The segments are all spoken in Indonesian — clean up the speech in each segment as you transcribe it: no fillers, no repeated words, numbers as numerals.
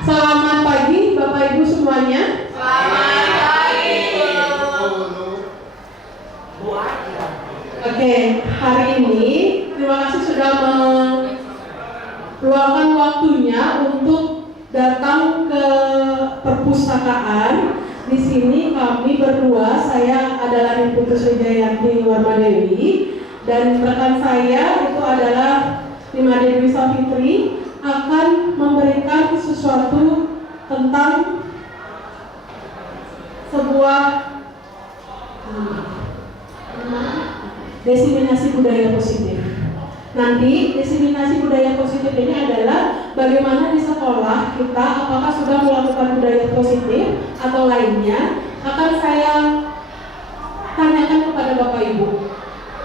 Selamat pagi Bapak Ibu semuanya. Selamat pagi. Oke, hari ini terima kasih sudah meluangkan waktunya untuk datang ke perpustakaan. Di sini kami berdua, saya adalah Ibu Putri Jayanti Warmadewi dan rekan saya itu adalah Lima Dewi Safitri, akan memberikan sesuatu tentang sebuah diseminasi budaya positif. Nanti diseminasi budaya positif ini adalah bagaimana di sekolah kita apakah sudah melakukan budaya positif atau lainnya, akan saya tanyakan kepada Bapak Ibu.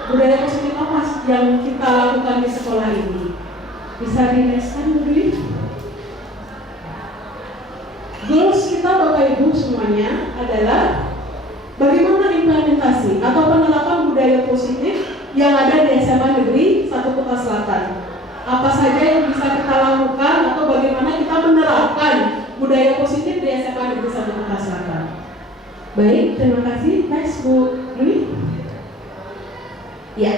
Budaya positif apa yang kita lakukan di sekolah ini? Bisa dijelaskan Bu Dwi? Goals kita Bapak Ibu semuanya adalah bagaimana implementasi atau penerapan budaya positif yang ada di SMA Negeri 1 Kuta Selatan. Apa saja yang bisa kita lakukan atau bagaimana kita menerapkan budaya positif di SMA Negeri 1 Kuta Selatan. Baik, terima kasih. Next Bu Dwi. Ya,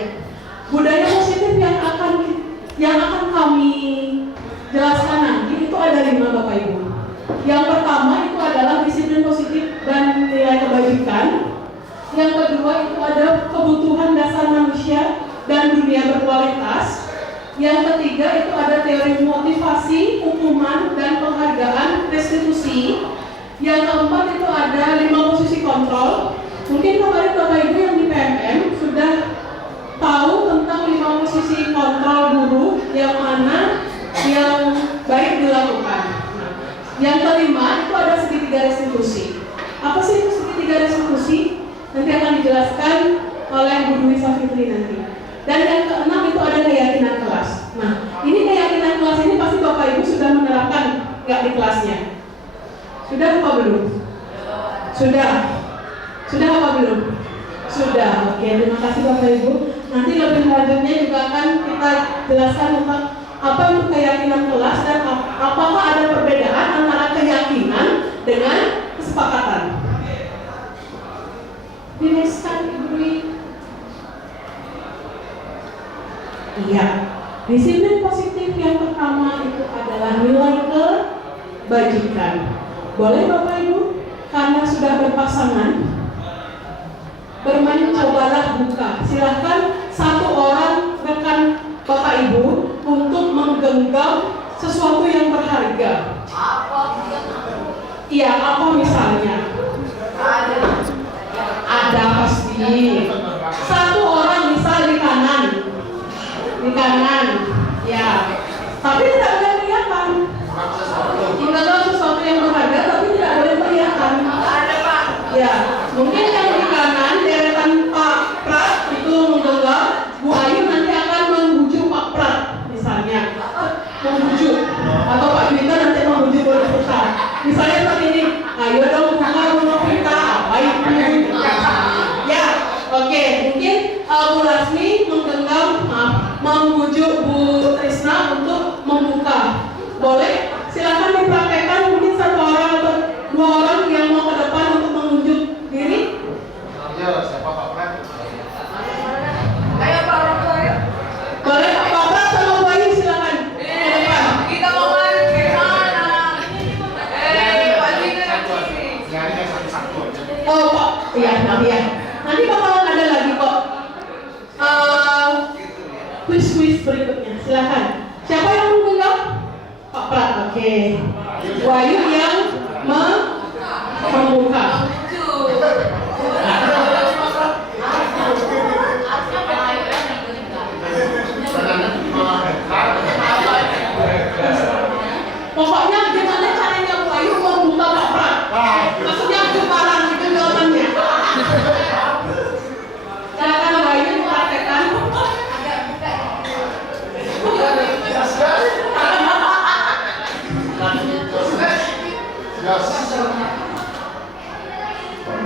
budaya positif yang akan kami jelaskan nanti itu ada 5 Bapak Ibu. Yang pertama itu adalah disiplin positif dan nilai kebajikan. Yang kedua itu ada kebutuhan dasar manusia dan dunia berkualitas. Yang ketiga itu ada teori motivasi, hukuman, dan penghargaan restitusi. Yang keempat itu ada 5 posisi kontrol. Mungkin kemarin Bapak Ibu yang di PMM sudah tahu tentang 5 posisi kontrol guru yang mana yang baik dilakukan. Nah, yang kelima itu ada segitiga restitusi. Apa sih itu segitiga restitusi? Nanti akan dijelaskan oleh Bu Dwi Safitri nanti. Dan yang keenam itu ada keyakinan kelas. Nah, ini keyakinan kelas ini pasti Bapak Ibu sudah menerapkan nggak di kelasnya? Sudah apa belum? Sudah. Sudah apa belum? Sudah. Oke, terima kasih Bapak Ibu. Nanti lebih lanjutnya juga akan kita jelaskan tentang apa itu keyakinan kelas dan apakah ada perbedaan antara keyakinan dengan kesepakatan. Dineskan Ibu Dwi. Iya, disiplin positif yang pertama itu adalah nilai kebajikan. Boleh Bapak Ibu, karena sudah berpasangan, bermain cobalah buka. Silahkan satu orang rekan Bapak Ibu untuk menggenggam sesuatu yang berharga. Iya, apa misalnya? Ada pasti. Satu orang misal di kanan, ya. Tapi tidak boleh kelihatan. Menggenggam sesuatu yang berharga, tapi tidak boleh kelihatan. Ada Pak. Ya, mungkin yang di kanan deretan Pak Prat itu menggenggam, Bu Ayu nanti akan membujuk Pak Prat misalnya, membujuk, atau Pak Juwita nanti membujuk Bu Putra. Misalnya seperti ini, ayo dong buka rumah kita, apa itu? Ya, oke. Mungkin Bu Lasmi menggenggam, membujuk Bu Trisna untuk membuka. Boleh? Silakan dipraktekkan mungkin satu orang atau 2 orang yang mau ke depan untuk mengunjuk diri. Ya, siapa Pak Prat? Ayo Pak orang tua ya. Boleh Pak Prat sama Bu Ayu silakan ke depan. Kita mau main ke mana? Pak Jika nanti. Nyarinya satu-satu aja. Oh Pak, iya nanti ya. Nanti bakalan ada lagi kok. Quiz berikutnya, silakan. Siapa yang menggenggam? Pak Prat, oke. Bu Ayu yang membuka. Pokoknya gimana caranya Bu Ayu membuka Pak Prat? Maksudnya keparan itu jawabannya. Silakan Bu Ayu praktekkan.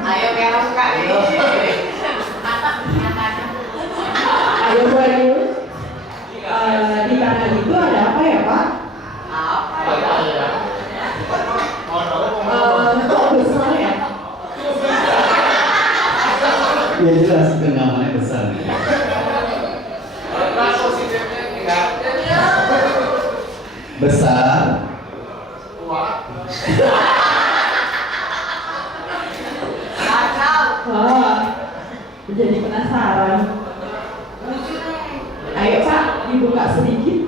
Ayo merah buka ini. Ayo Bu Ayu. Di kanan itu ada apa ya Pak? Apa ya? Kacau. Wah, jadi penasaran. Ayo Pak, dibuka sedikit.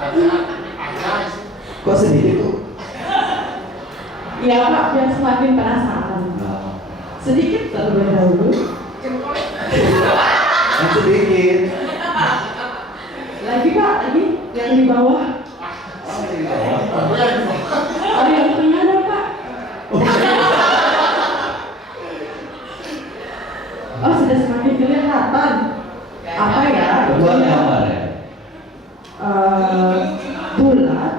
Ada sih. Kok sedikit tuh? Iya Pak, biar semakin penasaran. Sedikit terlebih dahulu. Yang sedikit. Lagi Pak, lagi yang di bawah. Oh yang tengah dong Pak. Oh sudah semakin kelihatan. Apa ya? Keluar gambar ya? Bulat.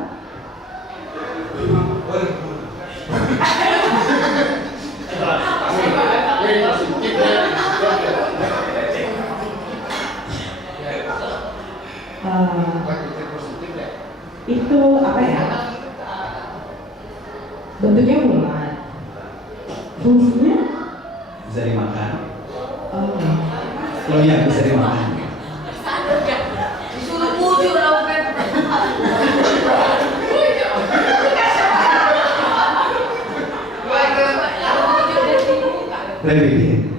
Itu apa ya? Bentuknya bulat. Fungsinya? Bisa dimakan. Oh. Kalau yang bisa dimakan. Disuruh wujud lah bukan. Lebih.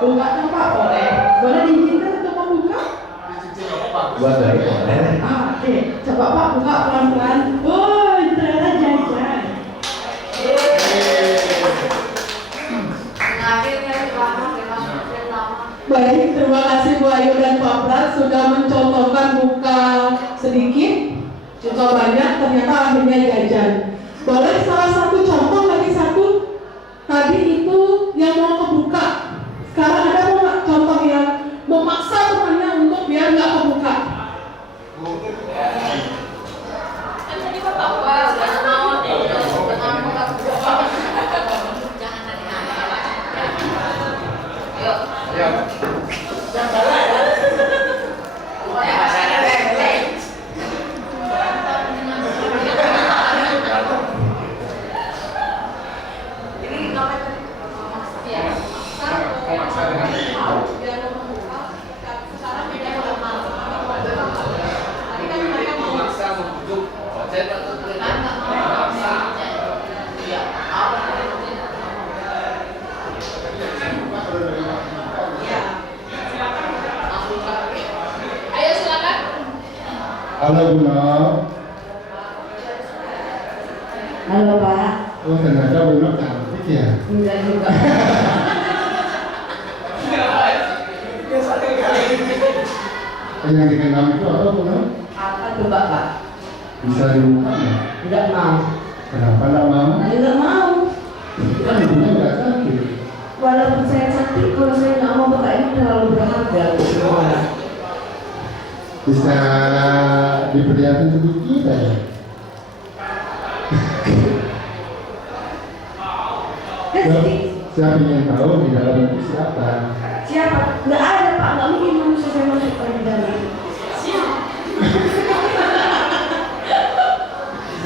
Buka dong Pak, boleh. Boleh diizinkan untuk membuka? Buat dari boleh. Oke. Coba Pak buka pelan-pelan. Oh, ternyata jajan. Akhirnya lama. Baik, terima kasih Bu Ayu dan Pak Prat sudah mencontohkan buka sedikit, buka banyak, ternyata akhirnya jajan. Boleh salah satu contoh lagi satu? Tadi itu yang mau kebuka. Sekarang ada mau nggak contoh yang memaksa temannya untuk biar nggak kebuka? Kan tadi Bapak udah mau jangan buka. Jangan Yuk. Ya. Ayo silakan. Halo Bu Nok. Halo Pak. Oh ternyata Bu Nok cantik ya. Enggak juga. Yang dikenal itu apa Bu Nok? Apa tuh Pak? Bisa dibuka nggak? Enggak mau. Kenapa nggak mau? Enggak mau. Kan ibunya nggak cantik. Walaupun saya cantik, kalau saya nggak mau buka ini terlalu berharga. Bisa diperlihatkan sedikit aja. Saya ingin tahu di dalam itu siapa. Siapa? Nggak ada Pak, nggak mungkin manusia saya masuk ke dalam.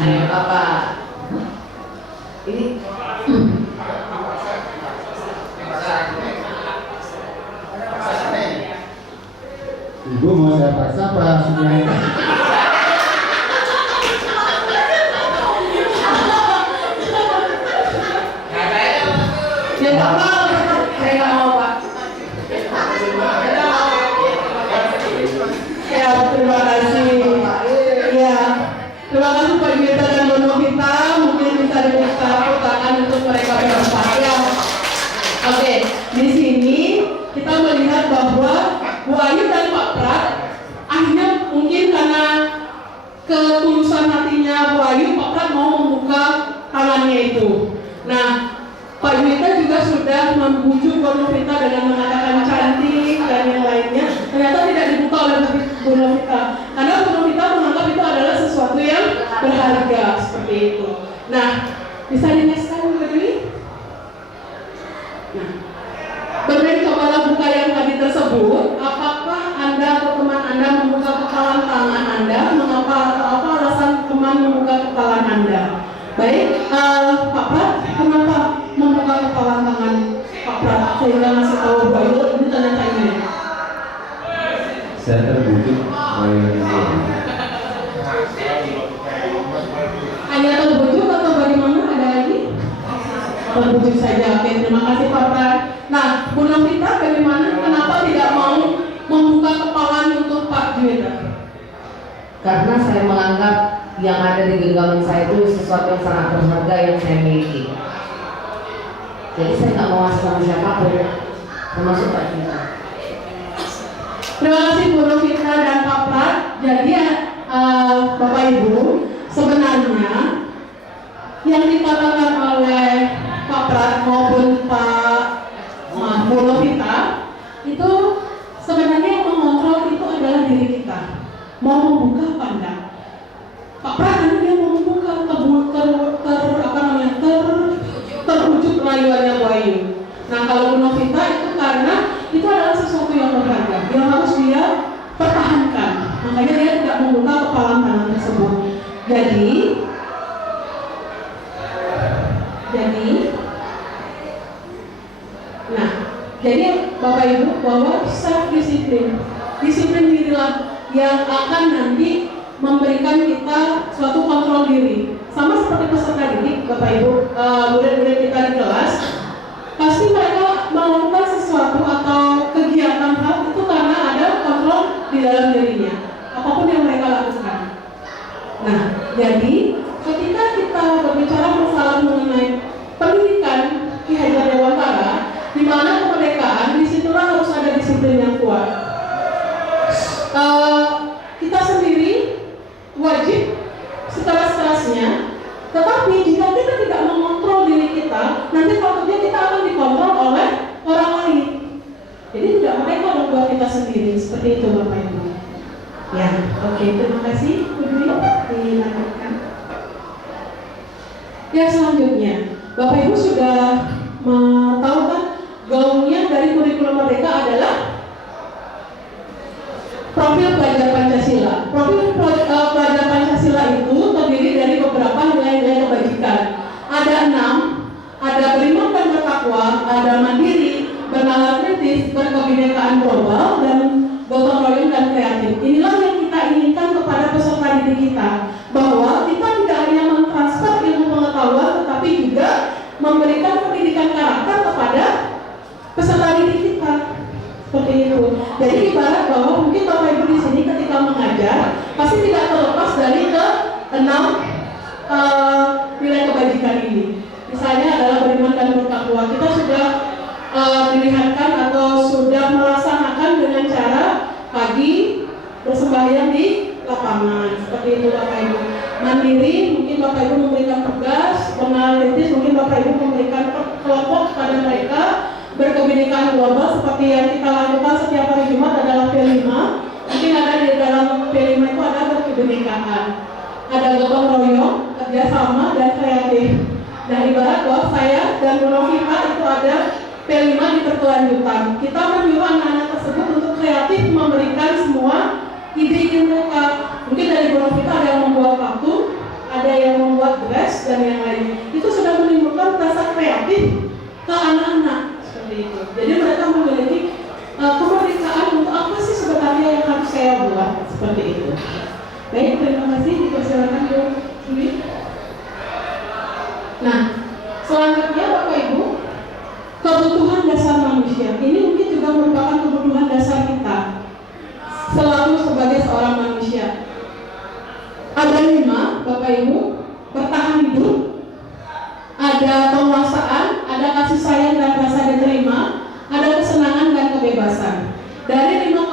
Ayo Bapak. Ini Ibu mau saya paksa apa? Sebenarnya ya nggak mau, saya nggak mau Pak. Ya terima kasih. Ya terima kasih Pak Yudha dan Bu Novita. Mungkin bisa diminta tangan untuk mereka berempat ya. Oke, di sini kita melihat bahwa Bu Ayu dan Pak Prat akhirnya mungkin karena ketulusan hatinya Bu Ayu, Pak Prat mau membuka tangannya itu. Nah, Pak Yudha juga sudah membujuk Bu Novita dengan mengatakan cantik dan yang lainnya. Ternyata tidak dibuka oleh Bu Novita karena Bu Novita menganggap itu adalah sesuatu yang berharga seperti itu. Nah, bisa dinextkan Bu Dwi? Nah, Berbeda cobalah buka yang tadi tersebut. Apakah Anda atau teman Anda membuka kepalan tangan Anda? Mengapa atau apa alasan teman membuka kepalan Anda? Baik, Pak Prat, kenapa membuka kepalan tangan Pak Prat? Sehingga ngasih tahu bahwa ini ternyata ini. Saya terbujuk oleh Hanya terbujuk atau bagaimana? Ada lagi? Terbujuk saja. Oke, terima kasih Pak Pran. Nah, Bu Novita bagaimana? Kenapa tidak mau membuka kepalanya untuk Pak Juwita? Karena saya menganggap yang ada di genggaman saya itu sesuatu yang sangat berharga yang saya miliki. Jadi saya nggak mau ngasih sama siapapun, termasuk Pak Juwita. Terima kasih Bu Novita dan Pak Pran. Jadi Bapak Ibu, sebenarnya yang dikatakan oleh Pak Pran maupun Pak Bu Novita itu sebenarnya yang mengontrol itu adalah diri kita. Mau membuka apa enggak? Pak Pran karena dia mau membuka terwujud rayuannya Bu Ayu. Nah kalau Bu Novita itu karena itu adalah sesuatu yang berharga yang harus dia pertahankan. Makanya dia tidak membuka kepalan tangan tersebut. Jadi Bapak Ibu bahwa self disiplin dirilah yang akan nanti memberikan kita suatu kontrol diri. Sama seperti peserta didik, Bapak Ibu, murid-murid kita di kelas, pasti mereka melakukan sesuatu atau kegiatan hal itu karena ada kontrol di dalam dirinya, apapun yang mereka lakukan. Nah, jadi ketika kita berbicara masalah mengenai pendidikan Ki Hajar Dewantara, di mana kemerdekaan, disitulah harus ada disiplin yang kuat. Kita sendiri wajib sekeras-kerasnya, tetapi jika kita tidak mengontrol diri kita, nanti takutnya kita akan dikontrol oleh orang lain. Jadi tidak mereka membuat kita sendiri, seperti itu Bapak Ibu. Ya, oke, terima kasih Bu Dwi, dilanjutkan. Ya, selanjutnya Bapak Ibu sudah tahu kan gaungnya dari kurikulum Merdeka adalah profil pelajar Pancasila. Profil pelajar Pancasila itu terdiri dari beberapa nilai-nilai kebajikan. Ada 6, ada beriman dan bertakwa, ada mandiri, bernalar kritis, berkebinekaan global, dan gotong royong dan kreatif. Inilah yang kita inginkan kepada peserta didik kita, bahwa kita tidak hanya mentransfer ilmu pengetahuan, tetapi juga memberikan pendidikan karakter kepada peserta didik kita. Seperti itu. Jadi ibarat bahwa mungkin Bapak Ibu di sini ketika mengajar pasti tidak terlepas dari ke-6 nilai kebajikan ini. Misalnya adalah beriman dan bertakwa. Kita sudah dilihatkan atau sudah melaksanakan dengan cara pagi bersembahyang di lapangan. Seperti itu Bapak Ibu. Mandiri mungkin Bapak Ibu memberikan tugas, analitis mungkin Bapak Ibu memberikan kelompok kepada mereka. Berkebinekaan global seperti yang kita lakukan setiap hari Jumat adalah P5. Mungkin ada di dalam P5 itu ada berkebinekaan, ada gotong royong, kerjasama, dan kreatif. Dan ibarat bahwa saya dan Bu Novita itu ada P5 di berkelanjutan. Kita menyuruh anak-anak tersebut untuk kreatif memberikan semua ide-ide mereka. Mungkin dari Bu Novita ada yang membuat kartun, ada yang membuat dress, dan yang lain. Itu sudah menimbulkan rasa kreatif ke anak-anak. Itu. Jadi mereka memiliki kemerdekaan untuk apa sih sebenarnya yang harus saya buat, seperti itu. Baik, terima kasih. Dipersilakan Bu Dwi. Nah, selanjutnya Bapak Ibu, kebutuhan dasar manusia. Ini mungkin juga merupakan kebutuhan dasar kita selalu sebagai seorang manusia. Ada 5, Bapak Ibu, bertahan hidup, ada penguasaan, ada kasih sayang dan rasa diterima, ada kesenangan dan kebebasan. Dari 5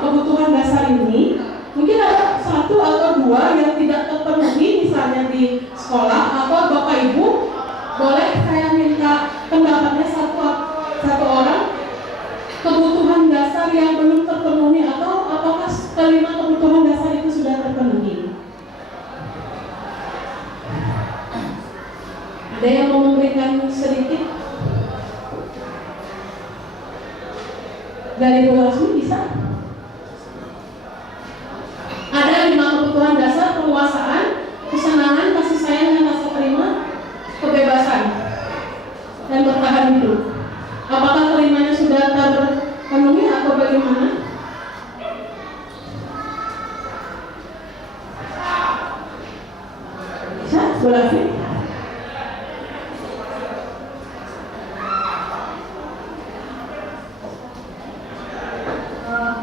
kebutuhan dasar ini, mungkin ada 1 atau 2 yang tidak terpenuhi, misalnya di sekolah, atau Bapak Ibu boleh saya minta pendapatnya satu orang kebutuhan dasar yang belum terpenuhi, atau apakah ke-5 kebutuhan dasar itu sudah terpenuhi? Ada yang mau memberikan sedikit dari Bu Lasmi, bisa? Ada 5 kebutuhan dasar: penguasaan, kesenangan, kasih sayang dan rasa terima, kebebasan, dan bertahan hidup. Apakah kelimanya sudah terpenuhi atau bagaimana? Boleh sih?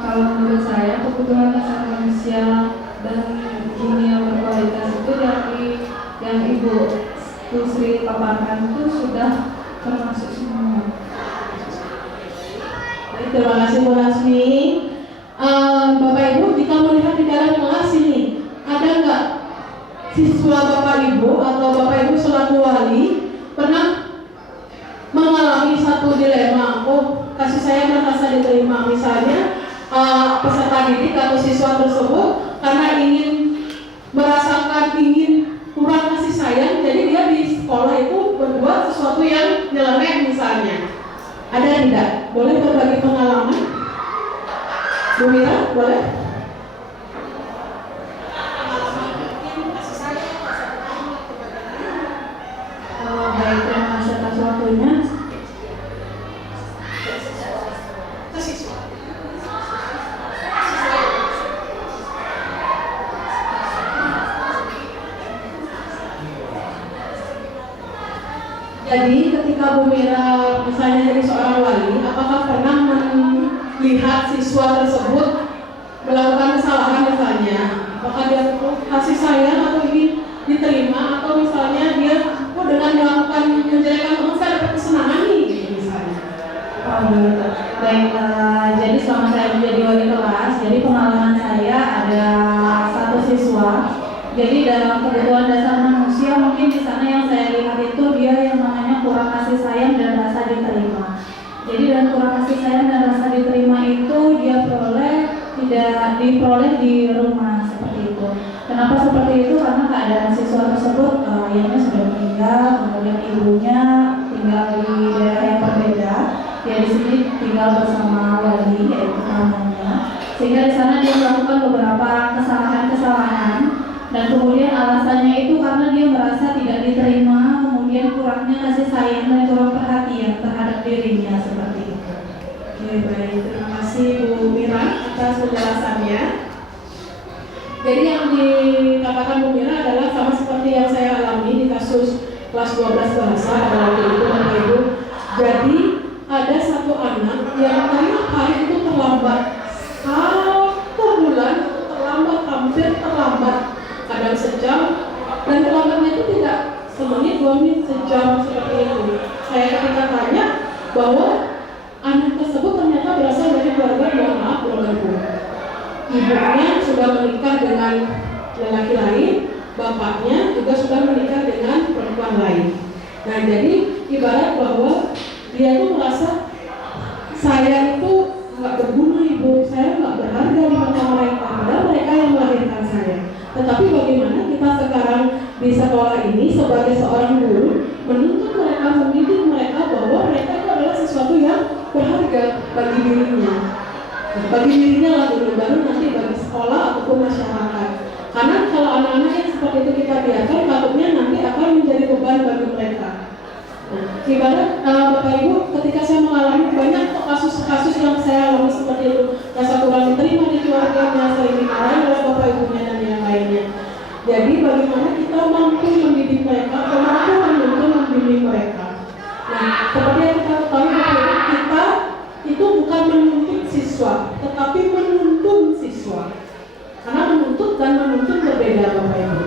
Kalau menurut saya kebutuhan dasar manusia dan dunia berkualitas itu dari yang Ibu Sri paparkan itu sudah termasuk semua. Baik, terima kasih Bu Rasmi. Bapak Ibu, jika melihat di dalam kelas ini, ada nggak siswa Bapak Ibu atau Bapak Ibu selaku wali pernah mengalami satu dilema? Oh, kasih sayang merasa diterima, misalnya peserta didik atau siswa tersebut karena ingin merasakan kurang kasih sayang, jadi dia di sekolah itu berbuat sesuatu yang nyeleneh misalnya. Ada tidak? Boleh berbagi pengalaman? Bu Mira, boleh? Baik, terima kasih atas waktunya. Jadi ketika Bu Mira misalnya jadi seorang wali, apakah pernah melihat siswa tersebut melakukan kesalahan misalnya? Apakah dia kasih sayang atau ingin diterima, atau misalnya dia dengan melakukan menjelekan teman saya dapat kesenangan nih misalnya? Baik, jadi selama saya menjadi wali kelas, jadi pengalaman saya ada satu siswa. Jadi dalam kebutuhan dasar manusia mungkin di sana yang saya lihat itu dia yang namanya kurang kasih sayang dan rasa diterima. Jadi dan kurang kasih sayang dan rasa diterima itu dia tidak diperoleh di rumah seperti itu. Kenapa seperti itu? Karena keadaan siswa tersebut ayahnya sudah meninggal, kemudian ibunya tinggal di daerah yang berbeda. Dia di sini tinggal bersama wali yaitu pamannya. Sehingga di sana dia melakukan beberapa kesalahan-kesalahan. Dan kemudian alasannya itu karena dia merasa tidak diterima, kemudian kurangnya kasih sayang dan kurang perhatian terhadap dirinya seperti itu. Oke, baik, terima kasih Bu Mira atas penjelasannya. Jadi yang dikatakan Bu Mira adalah sama seperti yang saya alami di kasus kelas 12 bahasa pada waktu itu, Bapak Ibu. Jadi ada satu anak yang tiap hari itu terlambat 1 bulan, terlambat, hampir terlambat, kadang sejam, dan terlambatnya itu tidak semenit, 2 menit, sejam seperti itu. Saya ketika tanya bahwa anak tersebut ternyata berasal dari keluarga, mohon maaf, berlaku. Ibunya sudah menikah dengan lelaki lain, bapaknya juga sudah menikah dengan perempuan lain. Nah, jadi ibarat bahwa dia tuh merasa saya itu nggak berguna, ibu, saya nggak berharga di mata mereka, padahal mereka yang melahirkan saya. Tetapi bagaimana kita sekarang di sekolah ini sebagai seorang guru menuntut mereka, mendidik mereka bahwa mereka itu adalah sesuatu yang berharga bagi dirinya. Bagi dirinya lah dulu, baru nanti bagi sekolah ataupun masyarakat. Karena kalau anak-anak yang seperti itu kita biarkan, takutnya nanti akan menjadi beban bagi mereka. Nah, ibarat Bapak Ibu, ketika saya mengalami banyak kasus-kasus yang saya alami seperti itu, rasa kurang diterima di keluarganya, sering dimarahi oleh Bapak Ibunya dan yang lainnya. Jadi bagaimana kita mampu mendidik mereka, mampu menuntun membimbing mereka. Nah, seperti yang kita tahu Bapak Ibu, kita itu bukan menuntut siswa, tetapi menuntun siswa. Karena menuntut dan menuntun berbeda Bapak Ibu.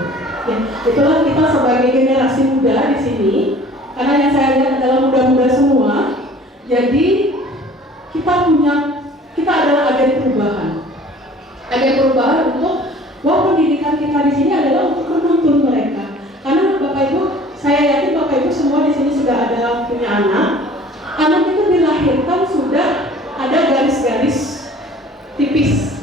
Ya, itulah kita sebagai generasi muda di sini. Karena yang saya lihat adalah muda-muda semua. Jadi kita adalah agen perubahan. Agen perubahan untuk bahwa pendidikan kita di sini adalah untuk menuntun mereka. Karena Bapak Ibu, saya yakin Bapak Ibu semua di sini sudah ada punya anak. Anak itu dilahirkan sudah ada garis-garis tipis.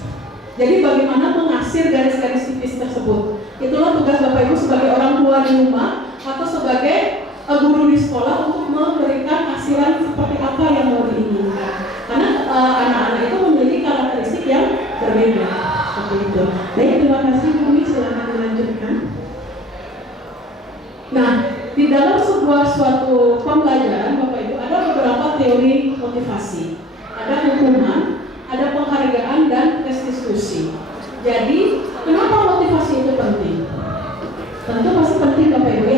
Jadi bagaimana mengasir garis-garis tipis tersebut? Itulah tugas Bapak Ibu sebagai orang tua di rumah atau sebagai guru di sekolah untuk memberikan asiran seperti apa yang mau diinginkan. Karena anak-anak itu memiliki karakteristik yang berbeda. Seperti itu. Baik, terima kasih Bumi, silakan dilanjutkan. Nah, di dalam suatu pembelajaran Bapak Ibu ada beberapa teori motivasi. Ada hukuman, ada penghargaan dan restitusi. Jadi, kenapa motivasi itu penting? Tentu pasti penting Bapak Ibu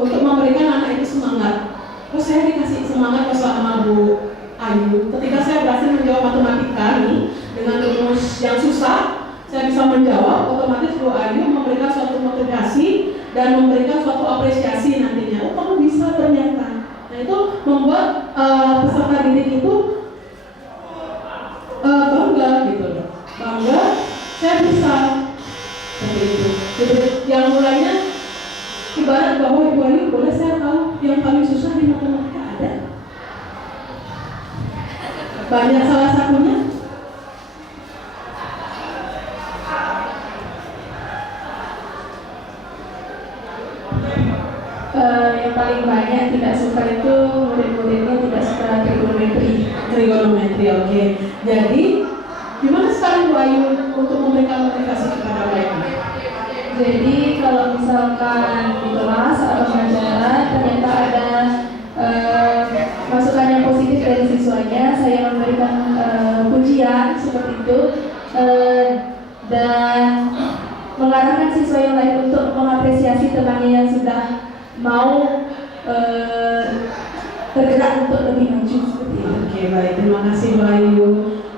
untuk memberikan anak itu semangat. Terus saya dikasih semangat sama Bu Ayu. Ketika saya berhasil menjawab matematika nih dengan rumus yang susah, saya bisa menjawab, otomatis Bu Ayu memberikan suatu motivasi dan memberikan suatu apresiasi nantinya. Oh, kamu bisa ternyata. Nah, itu membuat peserta didik itu bangga gitu loh. Bangga, saya bisa. Seperti itu. Jadi yang mulainya ibarat bahwa Ibu Ayu boleh saya tahu yang paling susah di matematika ada. Banyak salah satunya. Yang paling banyak tidak suka itu murid-muridnya tidak suka trigonometri, oke. Jadi gimana sekarang Bu Ayu untuk memberikan motivasi kepada mereka? Jadi kalau misalkan di kelas atau pelajaran ternyata ada masukan yang positif dari siswanya, saya memberikan pujian seperti itu dan mengarahkan siswa yang lain untuk mengapresiasi temannya yang sudah mau bergerak untuk lebih maju seperti itu. Oke, baik, terima kasih Bu Ayu.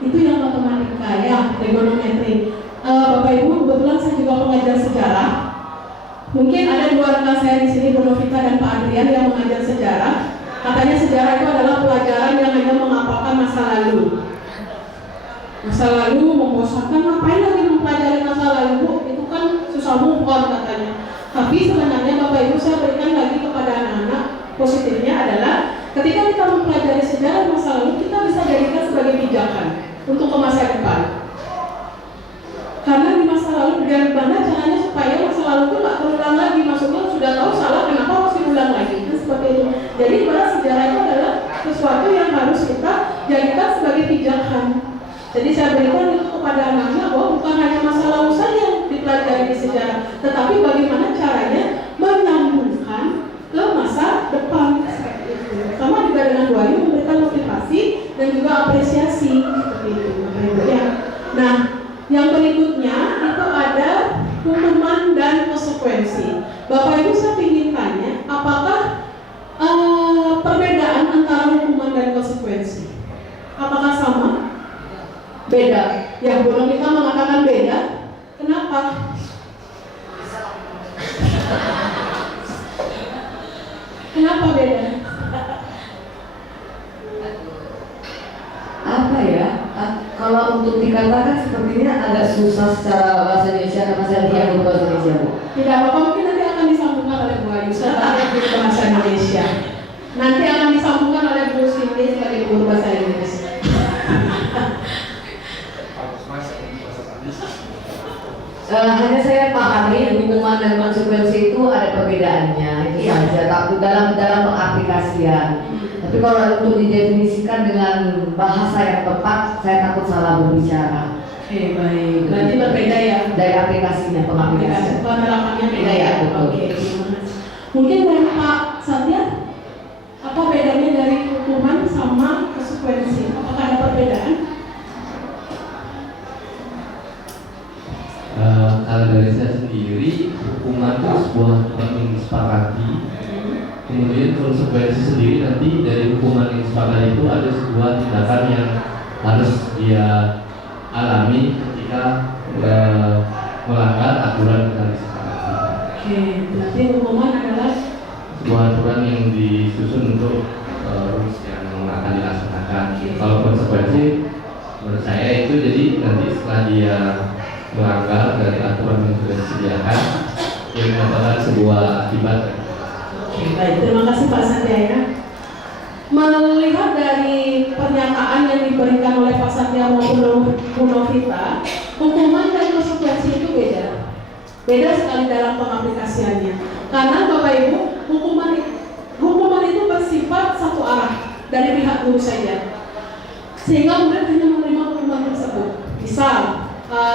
Itu yang matematika ya, trigonometri. Bapak Ibu, kebetulan saya juga pengajar sejarah. Mungkin ada dua rekan saya di sini, Bu Novita dan Pak Adrian, yang mengajar sejarah. Katanya sejarah itu adalah pelajaran yang hanya menghafalkan masa lalu. Masa lalu membosankan, ngapain lagi mempelajari masa lalu, Bu? Itu kan susah move on katanya. Tapi sebenarnya Bapak Ibu, saya berikan lagi kepada anak-anak, positifnya adalah ketika kita mempelajari sejarah masa lalu, kita bisa jadikan sebagai pijakan untuk ke masa depan. Karena di masa lalu, bagaimana caranya supaya masa lalu itu nggak terulang lagi. Maksudnya sudah tahu salah, kenapa harus diulang lagi? Itu seperti itu. Jadi pada sejarah itu adalah sesuatu yang harus kita jadikan sebagai pijakan. Jadi saya berikan itu kepada anak-anak bahwa bukan hanya masa lalu saja yang dipelajari di sejarah, tetapi bagaimana caranya menyambungkan ke masa depan. Sama juga dengan Bu Ayu memberikan motivasi dan juga apresiasi seperti itu. Ya. Nah, yang berikutnya itu ada hukuman dan konsekuensi. Bapak Ibu, saya ingin tanya, apakah perbedaan antara hukuman dan konsekuensi? Apakah sama? Beda. Ya, Bu Novita mengatakan beda. Kenapa? Kenapa beda? Apa ya? Kalau untuk dikatakan sepertinya agak susah secara bahasa Indonesia karena saya tidak berbahasa Indonesia, Bu. Tidak apa-apa, mungkin nanti akan disambungkan oleh Bu Ayu sebagai guru bahasa Indonesia. Nanti akan disambungkan oleh Bu Cindy sebagai guru bahasa Indonesia. Hanya saya pahami hukuman dan konsekuensi itu ada perbedaannya itu saja, tapi dalam pengaplikasian. Tapi kalau untuk didefinisikan dengan bahasa yang tepat, saya takut salah berbicara. Oke, baik. Berarti berbeda ya? Dari aplikasinya, pengaplikasian. Penerapannya beda ya? Betul. Oke, mungkin dari Pak Satya, apa bedanya dari hukuman sama konsekuensi? Apakah ada perbedaan? Kalau dari saya sendiri, hukuman itu sebuah aturan yang disepakati. Kemudian konsekuensi sendiri nanti dari hukuman yang disepakati itu ada sebuah tindakan yang harus dia alami ketika melanggar aturan yang harus disepakati. Oke, berarti hukuman adalah Sebuah aturan yang disusun untuk rules yang akan dilaksanakan. Kalau konsekuensi menurut saya itu jadi nanti setelah dia melanggar dari aturan yang sudah disediakan, yang mendapatkan sebuah akibat. Oke, baik. Terima kasih Pak Satya ya. Melihat dari pernyataan yang diberikan oleh Pak Satya maupun Bu Novita, hukuman dan konsekuensi itu beda. Beda sekali dalam pengaplikasiannya. Karena Bapak Ibu, hukuman itu bersifat satu arah dari pihak guru saja. Sehingga murid hanya menerima hukuman tersebut. Misal,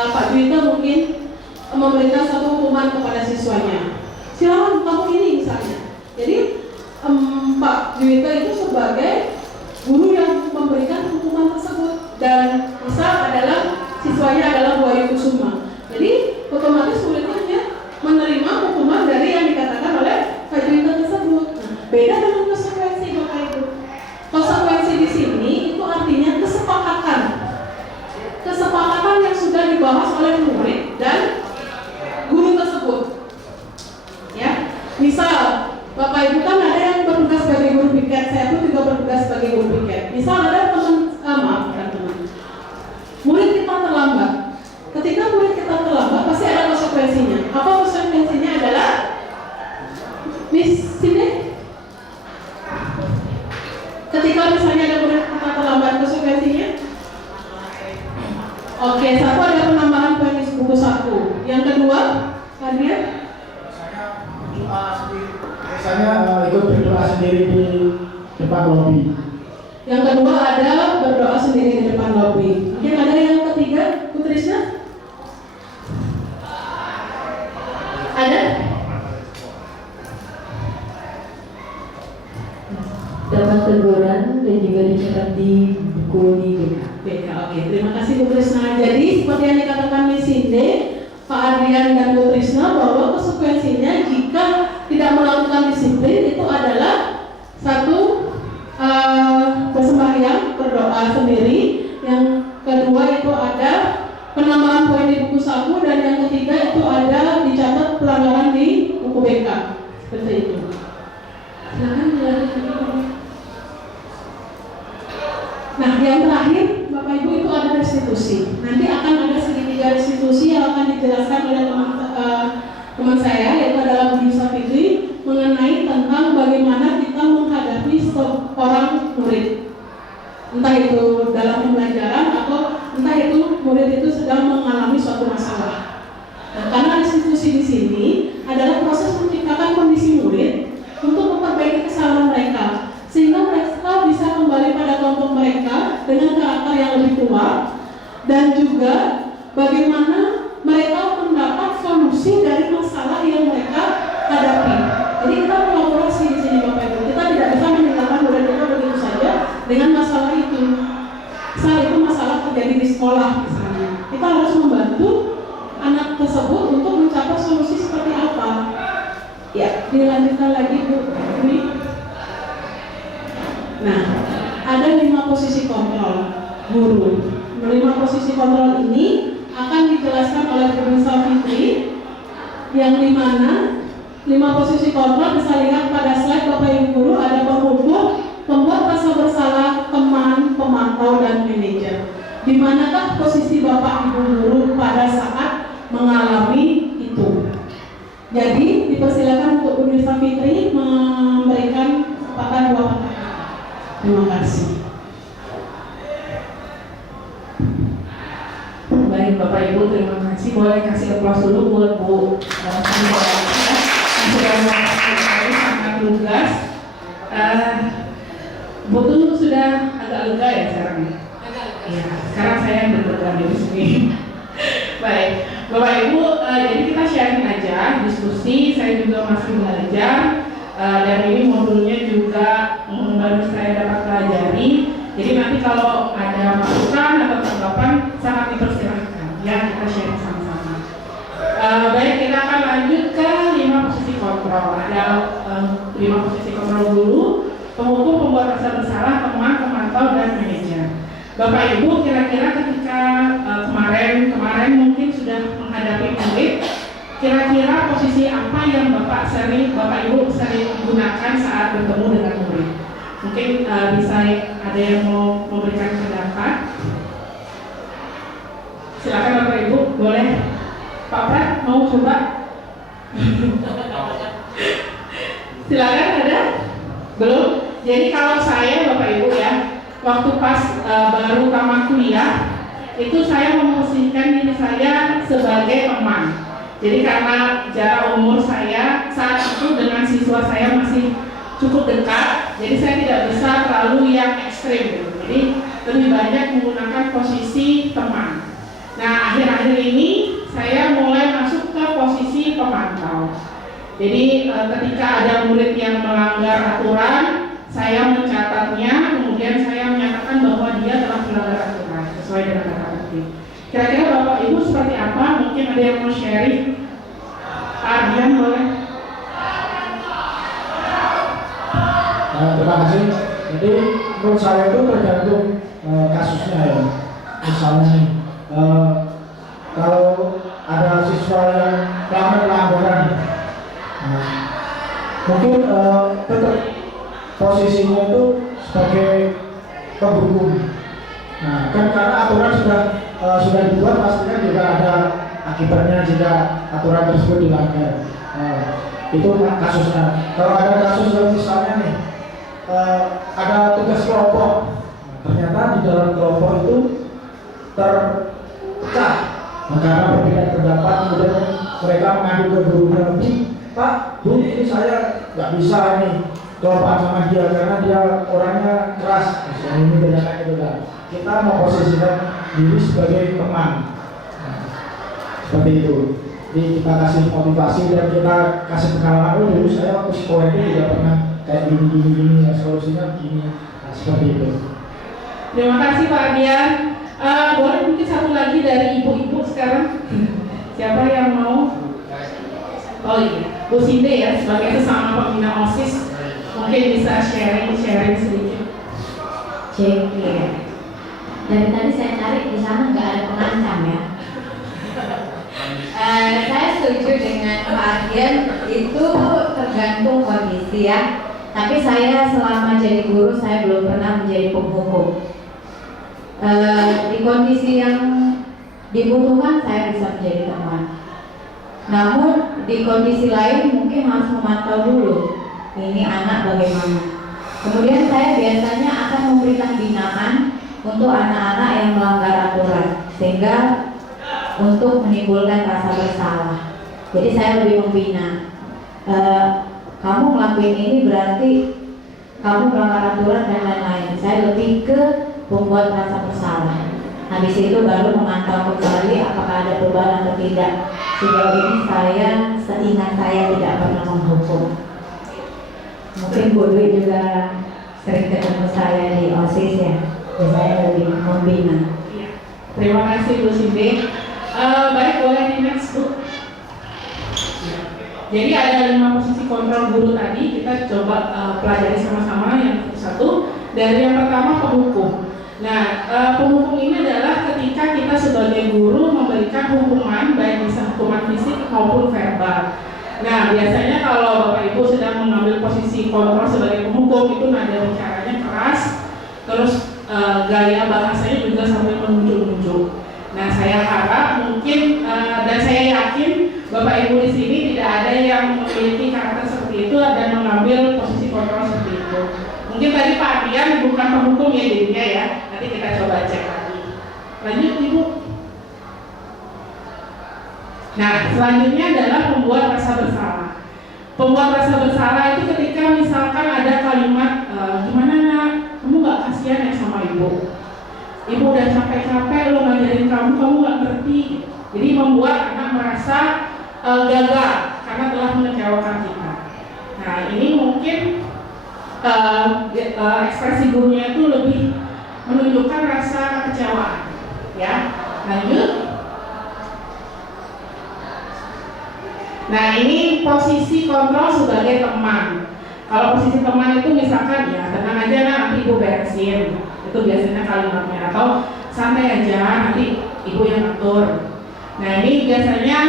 Pak Juwita mungkin memberikan satu hukuman kepada siswanya. Silakan kamu ini misalnya. Jadi Pak Juwita itu sebagai guru yang memberikan hukuman tersebut dan misal adalah siswanya adalah Bu Ayu Kusuma. Jadi otomatis muridnya menerima hukuman dari yang dikatakan oleh Pak Juwita tersebut. Misal, Bapak Ibu kan ada yang bertugas sebagai guru piket, saya pun juga bertugas sebagai guru piket. Misal ada murid kita terlambat. Ketika murid kita terlambat, pasti ada konsekuensinya. Apa konsekuensinya adalah sini. Ketika misalnya ada murid kita terlambat, konsekuensinya oke, satu ada penambahan poin di buku saku. Yang kedua, Adrian? Saya ikut berdoa sendiri di depan lobi. Yang kedua ada berdoa sendiri di depan lobi. Mungkin ada yang ketiga, Putrisna? Ada? Dapat teguran dan juga dicatat di buku di BK. Oke, terima kasih Bu Trisna. Jadi seperti yang dikatakan Miss Inde, Pak Adrian dan Bu Trisna, bahwa konsekuensinya jika tidak melakukan disiplin itu adalah satu, bersembahyang, berdoa sendiri. Yang kedua itu ada penambahan poin di buku saku, dan yang ketiga itu ada dicatat pelanggaran di buku BK. Seperti itu. Silakan dilanjutkan. Nah, yang terakhir, Bapak Ibu, itu ada restitusi. Nanti akan ada segitiga restitusi yang akan dijelaskan oleh teman saya, yaitu adalah Bu Nisa Fikri, mengenai tentang bagaimana kita menghadapi seorang murid. Entah itu dalam pembelajaran atau entah itu murid itu sedang mengalami suatu masalah. Nah, karena restitusi di sini adalah proses menciptakan kondisi murid untuk memperbaiki kesalahan mereka, sehingga mereka bisa kembali pada kelompok mereka dengan karakter yang lebih kuat, dan juga bagaimana mereka mendapat solusi dari masalah yang mereka hadapi. Jadi kita kolaborasi di sini Bapak Ibu. Kita tidak bisa meninggalkan murid kita begitu saja dengan masalah itu. Misal itu masalah terjadi di sekolah misalnya. Kita harus membantu anak tersebut untuk mencapai solusi seperti apa. Ya, dilanjutkan lagi Bu. Nah, ada 5 posisi kontrol guru. 5 posisi kontrol ini akan dijelaskan oleh Bu Nisa Fikri, yang dimana 5 posisi kontrol bisa lihat pada slide Bapak Ibu guru. Ada pemukul, pembuat rasa bersalah, teman, pemantau, dan manajer. Di manakah posisi Bapak Ibu guru pada saat mengalami itu? Jadi dipersilakan untuk Bu Nisa Fikri memberikan kesempatan 2 kata. Terima kasih. Baik Bapak Ibu, terima kasih. Boleh kasih aplaus dulu buat Bu Sandra yang sudah mengatakan sangat lugas. Bu tuh sudah agak lega ya sekarang? Iya, sekarang saya yang berpegang di sini. Baik, Bapak Ibu, jadi kita sharing aja, diskusi. Saya juga masih belajar. Dan ini modulnya juga baru saya dapat pelajari. Jadi nanti kalau ada masukan atau tanggapan sangat dipersilahkan ya, kita share sama-sama. Baik, kita akan lanjut ke 5 posisi kontrol. Ada 5 posisi kontrol dulu: pemukul, pembuat rasa bersalah, teman, pemantau, dan manajer. Bapak Ibu, kira-kira ketika kemarin mungkin sudah menghadapi murid, kira-kira posisi apa yang Bapak Ibu sering gunakan saat bertemu dengan murid? Mungkin bisa ada yang mau memberikan pendapat. Silakan Bapak Ibu, boleh. Pak Prat mau coba? Silakan, ada? Belum? Jadi kalau saya Bapak Ibu ya, waktu pas baru tamat kuliah, itu saya memposisikan diri saya sebagai teman. Jadi karena jarak umur saya saat itu dengan siswa saya masih cukup dekat, jadi saya tidak bisa terlalu yang ekstrim gitu. Jadi lebih banyak menggunakan posisi teman. Nah, akhir-akhir ini saya mulai masuk ke posisi pemantau. Jadi ketika ada murid yang melanggar aturan, saya mencatatnya, kemudian saya menyatakan bahwa dia telah melanggar aturan sesuai dengan kata tertib. Kira-kira Bapak Ibu seperti apa? Mungkin ada yang mau sharing? Pak Ardian boleh? Terima kasih. Jadi menurut saya itu tergantung kasusnya ya. Misalnya nih, kalau ada siswa yang melakukan pelanggaran, mungkin tetap posisinya itu sebagai penghukum. Nah, kan karena aturan sudah dibuat, pastinya juga ada akibatnya jika aturan tersebut dilanggar. Itu kasusnya. Kalau ada kasus yang misalnya nih ada tugas kelompok, ternyata di dalam kelompok itu terpecah karena perbedaan pendapat, kemudian mereka mengadu ke gurunya, Pak, Bu, ini saya nggak bisa nih kelompokan sama dia karena dia orangnya keras, misalnya ini dan kayak gitu kan. Kita memposisikan diri sebagai teman, seperti itu. Jadi kita kasih motivasi dan kita kasih pengalaman, dulu saya waktu sekolah itu tidak pernah kayak gini, ya, solusinya begini, nah, seperti itu. Terima kasih Pak Ardian. Boleh mungkin satu lagi dari ibu-ibu sekarang. Siapa yang mau? Oh iya, Bu Sinde ya, sebagai sesama pembina OSIS mungkin bisa sharing sedikit. Cek ya. Dari tadi saya cari di sana nggak ada pengancam ya. Saya setuju dengan Pak Ardian, itu tergantung kondisi ya. Tapi saya selama jadi guru saya belum pernah menjadi penghukum. Di kondisi yang dibutuhkan saya bisa menjadi teman. Namun di kondisi lain mungkin harus memantau dulu ini anak bagaimana. Kemudian saya biasanya akan memberikan binaan untuk anak-anak yang melanggar aturan, sehingga untuk menimbulkan rasa bersalah. Jadi saya lebih membina. Kamu ngelakuin ini berarti kamu melanggar aturan dan lain-lain. Saya lebih ke membuat rasa bersalah. Habis itu baru memantau kembali apakah ada perubahan atau tidak. Sejauh ini saya seingat saya tidak pernah menghukum. Mungkin Bu Dwi juga sering ketemu saya di OSIS ya. Saya lebih membina. Terima kasih Bu Sinde. Baik, boleh di next Bu. Jadi ada 5 posisi kontrol guru tadi, kita coba pelajari sama-sama yang satu. Dari yang pertama penghukum. Nah, penghukum ini adalah ketika kita sebagai guru memberikan hukuman, baik bisa hukuman fisik maupun verbal. Nah, biasanya kalau Bapak Ibu sedang mengambil posisi kontrol sebagai penghukum, itu nada bicaranya keras, terus gaya bahasanya juga sampai menunjuk-nunjuk. Nah, saya harap mungkin dan saya yakin Bapak Ibu di sini tidak ada yang memiliki karakter seperti itu dan mengambil posisi kontrol seperti itu. Mungkin tadi Pak Ardian bukan penghukum ya dirinya ya. Nanti kita coba cek lagi. Lanjut Ibu. Nah, selanjutnya adalah membuat rasa bersalah. Pembuat rasa bersalah itu ketika misalkan ada kalimat gimana nak, kamu nggak kasihan ya sama ibu? Ibu udah capek-capek lo ngajarin kamu nggak ngerti. Jadi membuat anak merasa gagal karena telah mengecewakan kita. Nah, ini mungkin ekspresi gurunya itu lebih menunjukkan rasa kekecewaan. Ya, lanjut. Nah, ini posisi kontrol sebagai teman. Kalau posisi teman itu misalkan ya tenang aja nanti ibu beresin. Itu biasanya kalimatnya, atau santai aja nanti ibu yang atur. Nah, ini biasanya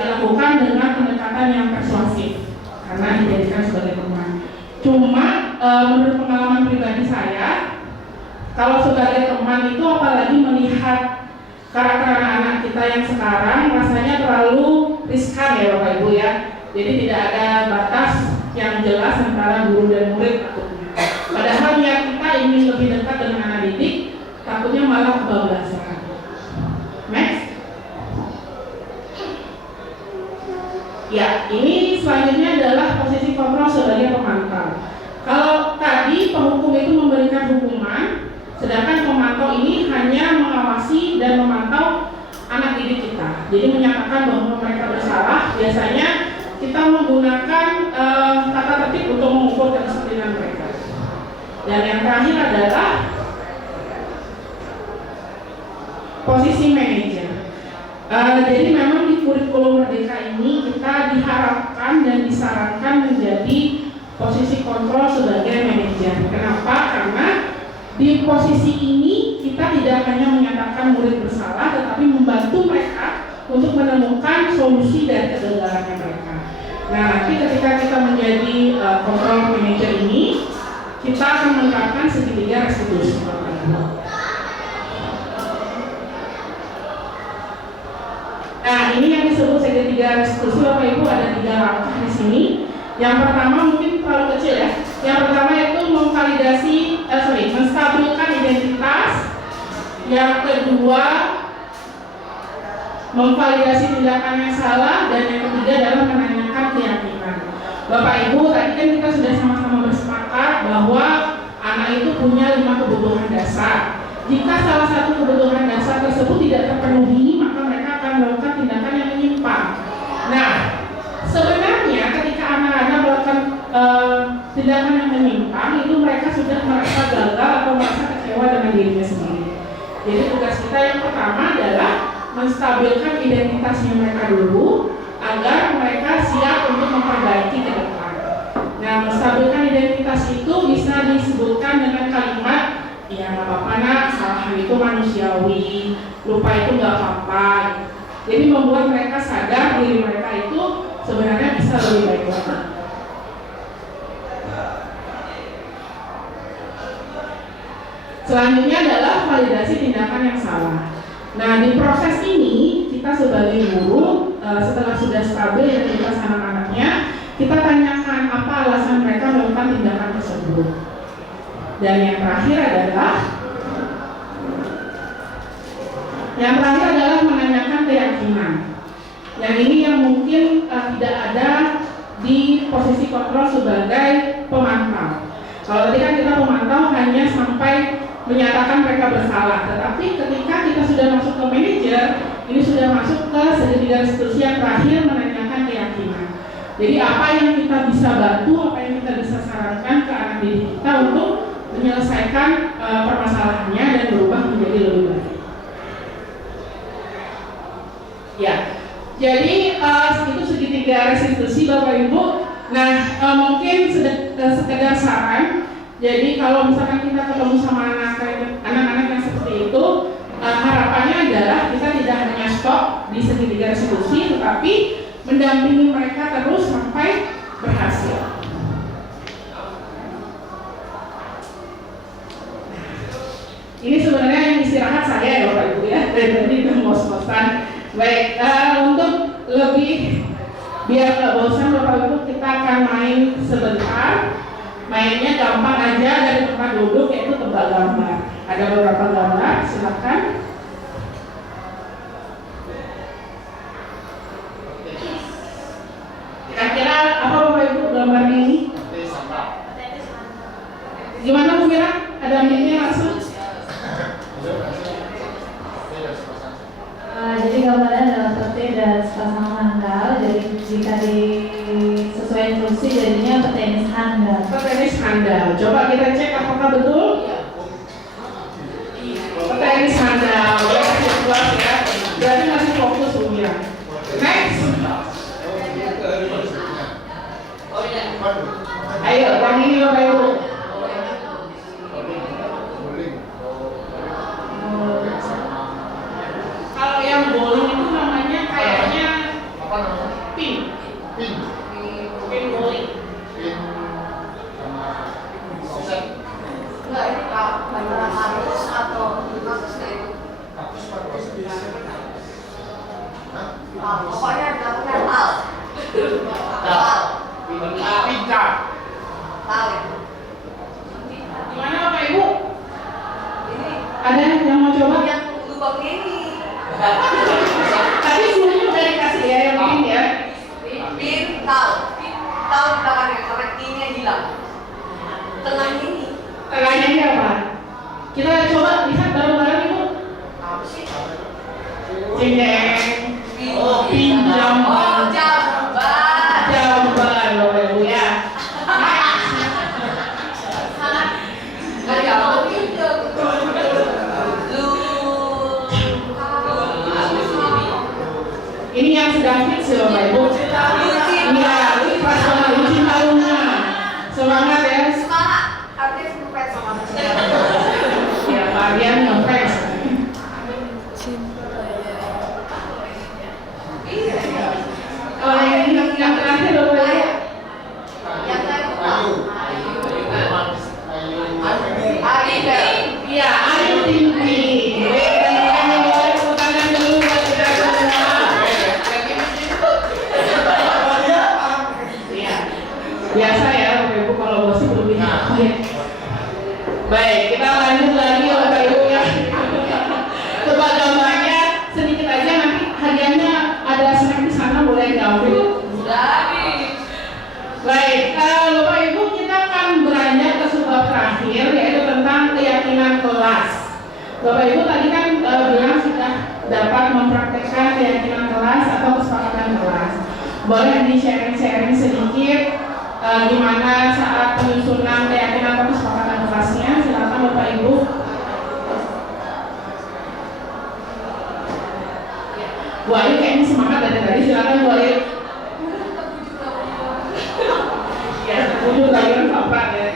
dilakukan dengan pendekatan yang persuasif karena dijadikan sebagai teman. Cuma menurut pengalaman pribadi saya, kalau sebagai teman itu apalagi melihat karakter anak-anak kita yang sekarang rasanya terlalu riskan ya Bapak Ibu ya. Jadi tidak ada batas yang jelas antara guru dan murid takutnya. Padahal yang kita ingin lebih dekat dengan anak didik, takutnya malah kebablasan. Next. Ya, ini selanjutnya adalah posisi kontrol sebagai pemantau. Kalau tadi penghukum itu memberikan hukuman, sedangkan pemantau ini hanya mengawasi dan memantau anak didik kita. Jadi menyatakan bahwa mereka bersalah. Biasanya kita menggunakan tata tertib untuk mengukur kedisiplinan mereka. Dan yang terakhir adalah posisi manajer. Jadi memang di kurikulum Merdeka ini kita diharapkan dan disarankan menjadi posisi kontrol sebagai manajer. Kenapa? Karena di posisi ini kita tidak hanya menyatakan murid bersalah, tetapi membantu mereka untuk menemukan solusi dari kegagalannya mereka. Nah, nanti ketika kita menjadi control manager ini, kita akan menerapkan segitiga restitusi. Nah, ini yang disebut segitiga restitusi, Bapak Ibu, ada 3 langkah di sini. Yang pertama mungkin terlalu kecil ya. Yang pertama itu menstabilkan identitas. Yang kedua, memvalidasi tindakan yang salah, dan yang ketiga adalah menanyakan keyakinan. Bapak Ibu, tadi kan kita sudah sama-sama bersepakat bahwa anak itu punya 5 kebutuhan dasar. Jika salah satu kebutuhan dasar tersebut tidak terpenuhi, maka mereka akan melakukan tindakan yang menyimpang. Nah, sebenarnya ketika anak-anak melakukan tindakan yang menyimpang, itu mereka sudah merasa gagal atau merasa kecewa dengan dirinya sendiri. Jadi tugas kita yang pertama adalah menstabilkan identitasnya mereka dulu agar mereka siap untuk memperbaiki ke depan. Nah, menstabilkan identitas itu bisa disebutkan dengan kalimat, ya nggak apa-apa nak, kesalahan itu manusiawi, lupa itu nggak apa-apa. Jadi membuat mereka sadar diri mereka itu sebenarnya bisa lebih baik lagi. Selanjutnya adalah validasi tindakan yang salah. Nah, di proses ini kita sebagai guru setelah sudah stabil identitas anak-anaknya, kita tanyakan apa alasan mereka melakukan tindakan tersebut. Dan yang terakhir adalah menanyakan keyakinan. Yang ini yang mungkin tidak ada di posisi kontrol sebagai pemantau. Kalau tadi kan kita pemantau hanya sampai menyatakan mereka bersalah, tetapi ketika kita sudah masuk ke manajer, ini sudah masuk ke segitiga restitusi yang terakhir, menanyakan keyakinan. Jadi apa yang kita bisa bantu, apa yang kita bisa sarankan ke anak didik kita untuk menyelesaikan permasalahannya dan berubah menjadi lebih baik. Ya, jadi itu segitiga restitusi Bapak Ibu. Nah, mungkin sekedar saran. Jadi kalau misalkan kita ketemu sama anak-anak yang seperti itu, harapannya adalah kita tidak hanya stop di segitiga restitusi, tetapi mendampingi mereka terus sampai berhasil. Ini sebenarnya yang istirahat saya ya Bapak Ibu ya, dari tadi udah ngos-ngosan. Baik, untuk lebih biar nggak bosan Bapak Ibu, kita akan main sebentar. Mainnya gampang aja, dari tempat duduk, yaitu tebak gambar. Ada beberapa gambar, silakan. Kira-kira apa Bapak Ibu gambar ini? Gimana Bu Mira? Ada mic-nya langsung? Jadi gambarnya adalah pete dan sepasang handal. Jadi jika sesuai instruksi jadinya petenis handal. Petenis handal. Coba kita cek apakah betul? Petenis handal. Boleh kasih keluar ya. Berarti masih fokus Umira. Next. Ayo, yang ini Bapak Ibu. Kalau yang bowling itu namanya kayaknya pin. Pin bowling. Enggak, ini antara harus atau kasus itu. Pokoknya dalamnya tal. Pintar. Tal. Gimana Bapak Ibu? Ini Ada yang mau coba? yang lubang ini. Tadi semuanya udah dikasih ya yang pin ya. Pin tal. Tal di belakangnya sampai ini hilang. Tengahnya ini. Tengahnya ini apa? Kita coba lihat bareng-bareng Ibu. Apa sih? Ceng. Oh, pinjam. Oh, jamban. Jamban Bapak Ibu ya. Nggak diapa pinjam. Lu. Baik, kita lanjut lagi ya Bapak Ibu ya. Coba gambarnya sedikit aja, nanti hadiahnya ada snack di sana, boleh diambil. Jadi, Baik, Bapak Ibu, kita akan beranjak ke sebuah terakhir, yaitu tentang keyakinan kelas. Bapak Ibu tadi kan bilang sudah dapat mempraktekkan keyakinan kelas atau kesepakatan kelas. Boleh di-sharing sedikit gimana saat penyusunan keyakinan atau kesepakatan kelasnya? Silakan Bapak Ibu. Bu Ayu kayaknya semangat dari tadi, silakan Bu Ayu. Ya, setuju kalian Bapak ya.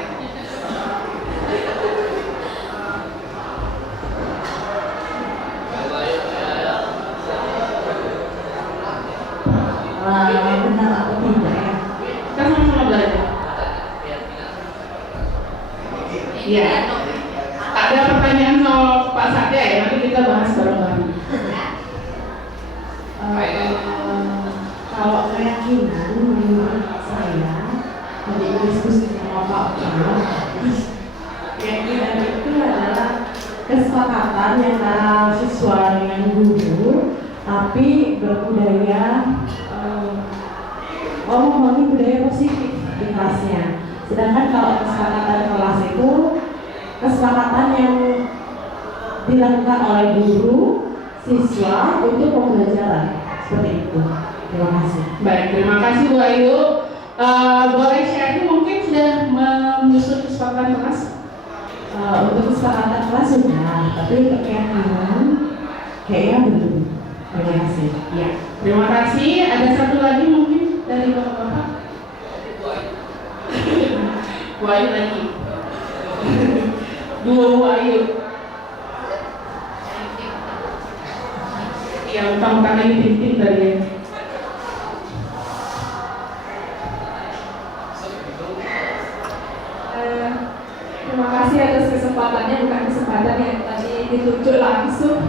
Benar atau tidak ya? Kita sama-sama belajar. Iya. Ada pertanyaan soal Pak Satya ya, nanti kita bahas bareng-bareng. Kalau keyakinan menurut saya tadi diskusi sama Pak Pram, keyakinan itu adalah kesepakatan antara siswa dengan guru, tapi berbudaya membangun budaya positif di kelasnya. Sedangkan kalau kesepakatan kelas itu kesepakatan yang dilakukan oleh guru, siswa untuk pembelajaran seperti itu. Terima kasih. Baik, terima kasih Bu Ayu. Boleh sharing mungkin sudah menyusun kesepakatan kelas? Untuk kesepakatan kelas sudah, tapi untuk keyakinan kayaknya belum. Terima kasih. Ya, terima kasih. Ada satu lagi mungkin dari Bapak-bapak. Bu Ayu lagi. Dua Bu Ayu. Ya, utang-utang ini tim-tim tadi ya. Terima kasih atas kesempatannya, bukan kesempatan yang tadi ditunjuk langsung.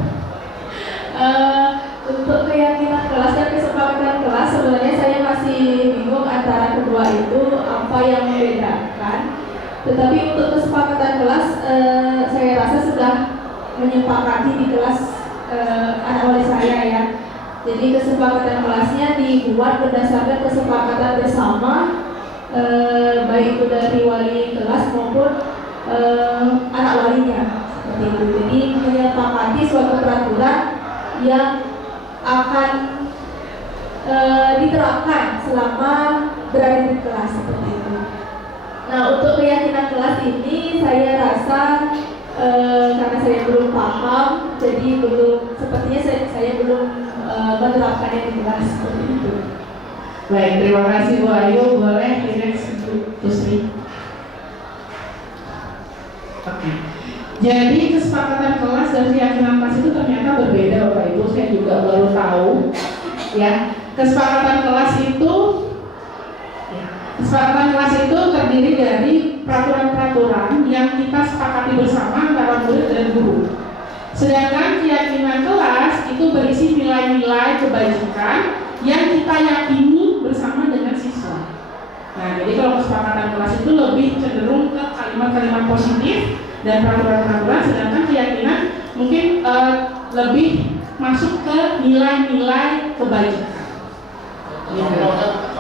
Untuk keyakinan kelas dan kesepakatan kelas, sebenarnya saya masih bingung antara kedua itu apa yang membedakan. Tetapi untuk kesepakatan kelas, saya rasa sudah menyepakati di kelas anak wali saya ya. Jadi kesepakatan kelasnya dibuat berdasarkan kesepakatan bersama, baik itu dari wali kelas maupun anak walinya, seperti itu. Jadi menyepakati suatu peraturan yang akan diterapkan selama berada di kelas, seperti itu. Nah, untuk keyakinan kelas ini saya rasa karena saya belum paham, jadi sepertinya saya belum menerapkannya di kelas, seperti itu. Baik, terima kasih Bu Ayu. Boleh next Tusri. Oke. Jadi kesepakatan kelas dan keyakinan kelas itu ternyata berbeda Bapak Ibu. Saya juga baru tahu. Ya, kesepakatan kelas itu terdiri dari peraturan-peraturan yang kita sepakati bersama antara murid dan guru. Sedangkan keyakinan kelas itu berisi nilai-nilai kebajikan yang kita yakini bersama dengan siswa. Nah, jadi kalau kesepakatan kelas itu lebih cenderung ke kalimat-kalimat positif dan peraturan-peraturan, sedangkan keyakinan mungkin lebih masuk ke nilai-nilai kebajikan.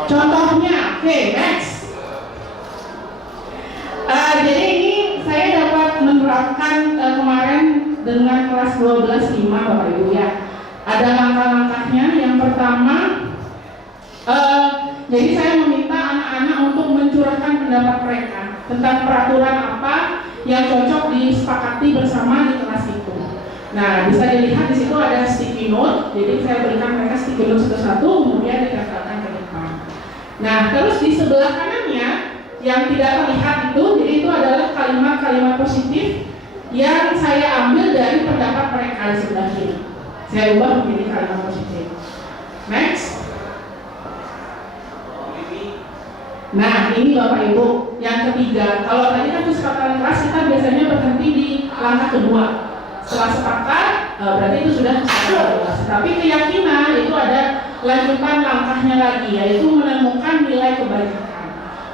Contohnya, oke, next. Jadi ini saya dapat menerapkan kemarin dengan kelas 12.5 Bapak Ibu ya. Ada langkah-langkahnya. Yang pertama, jadi saya meminta anak-anak untuk mencurahkan pendapat mereka tentang peraturan apa yang cocok disepakati bersama di kelas itu. Nah, bisa dilihat di situ ada sticky note. Jadi saya berikan mereka sticky note satu-satu, kemudian dikatakan ke depan. Nah, terus di sebelah kanannya yang tidak terlihat itu, jadi itu adalah kalimat-kalimat positif yang saya ambil dari pendapat mereka di sebelah kiri. Saya ubah menjadi kalimat positif. Next. Nah, ini Bapak Ibu yang ketiga. Kalau tadi kan kesepakatan kelas kita biasanya berhenti di langkah kedua. Setelah sepakat, berarti itu sudah kesepakatan kelas. Tapi keyakinan itu ada lanjutan langkahnya lagi, yaitu menemukan nilai kebajikan.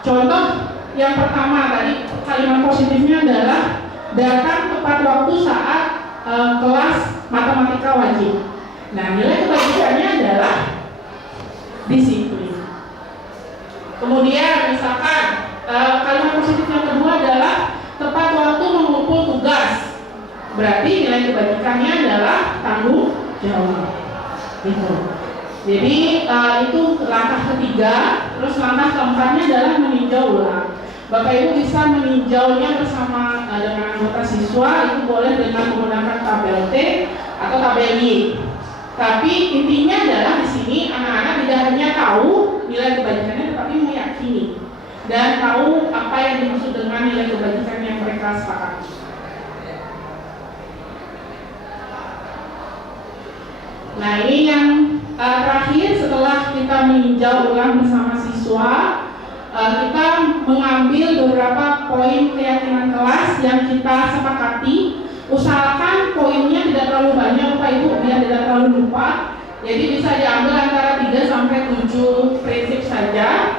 Contoh yang pertama tadi kalimat positifnya adalah datang tepat waktu saat kelas matematika wajib. Nah, nilai kebajikannya adalah disiplin. Kemudian misalkan kalimat positif yang kedua adalah tepat waktu mengumpul tugas. Berarti nilai kebajikannya adalah tanggung jawab. Gitu. Jadi itu langkah ketiga. Terus langkah keempatnya adalah meninjau ulang. Bapak Ibu bisa meninjaunya bersama dengan anggota siswa, itu boleh dengan menggunakan tabel T atau tabel Y. Tapi intinya adalah di sini anak-anak tidak hanya tahu nilai kebajikannya, tetapi meyakini dan tahu apa yang dimaksud dengan nilai kebajikan yang mereka sepakati. Nah, ini yang terakhir setelah kita meninjau ulang bersama siswa, kita mengambil beberapa poin keyakinan kelas yang kita sepakati. Usahakan poinnya tidak terlalu banyak Bapak Ibu biar tidak terlalu lupa. Jadi bisa diambil antara 3 sampai 7 prinsip saja.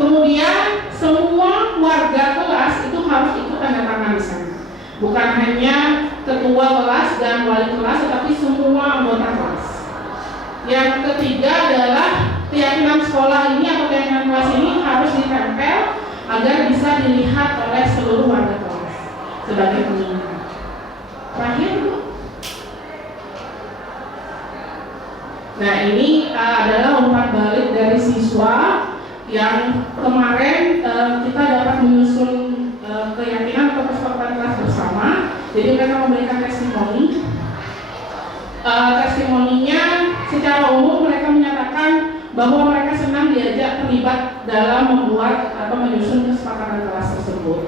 Kemudian semua warga kelas itu harus ikut tanda tangan di sana. Bukan hanya ketua kelas dan wali kelas, tetapi semua anggota kelas. Yang ketiga adalah keyakinan sekolah ini atau keyakinan kelas ini harus ditempel agar bisa dilihat oleh seluruh warga kelas sebagai pengingat. Terakhir, Bu. Nah, ini adalah umpan balik dari siswa yang kemarin kita dapat menyusun keyakinan atau kesepakatan kelas bersama. Jadi mereka memberikan testimoni. Testimoninya secara umum mereka menyatakan bahwa mereka senang diajak terlibat dalam membuat atau menyusun kesepakatan kelas tersebut.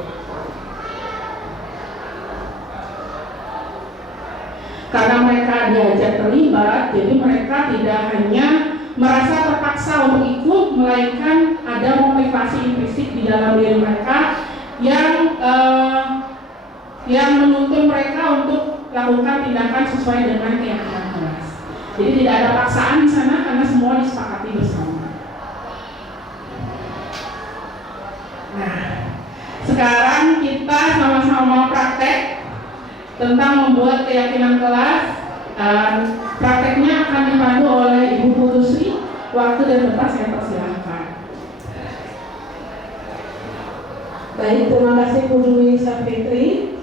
Karena mereka diajak terlibat, jadi mereka tidak hanya merasa terpaksa untuk ikut, melainkan ada motivasi implisit di dalam diri mereka yang menuntun mereka untuk lakukan tindakan sesuai dengan keyakinan kelas. Jadi tidak ada paksaan di sana karena semua disepakati bersama. Nah, sekarang kita sama-sama praktek tentang membuat keyakinan kelas. Prakteknya akan dipandu oleh Ibu Putri. Waktu dan tempat saya persilahkan. Baik, terima kasih Bu Dwi Safitri.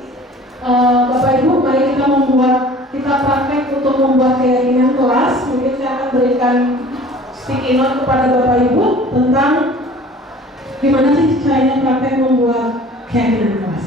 Bapak Ibu, mari kita praktek untuk membuat keyakinan kelas. Mungkin saya akan berikan sticky note kepada Bapak Ibu tentang gimana sih caranya praktek membuat keyakinan kelas.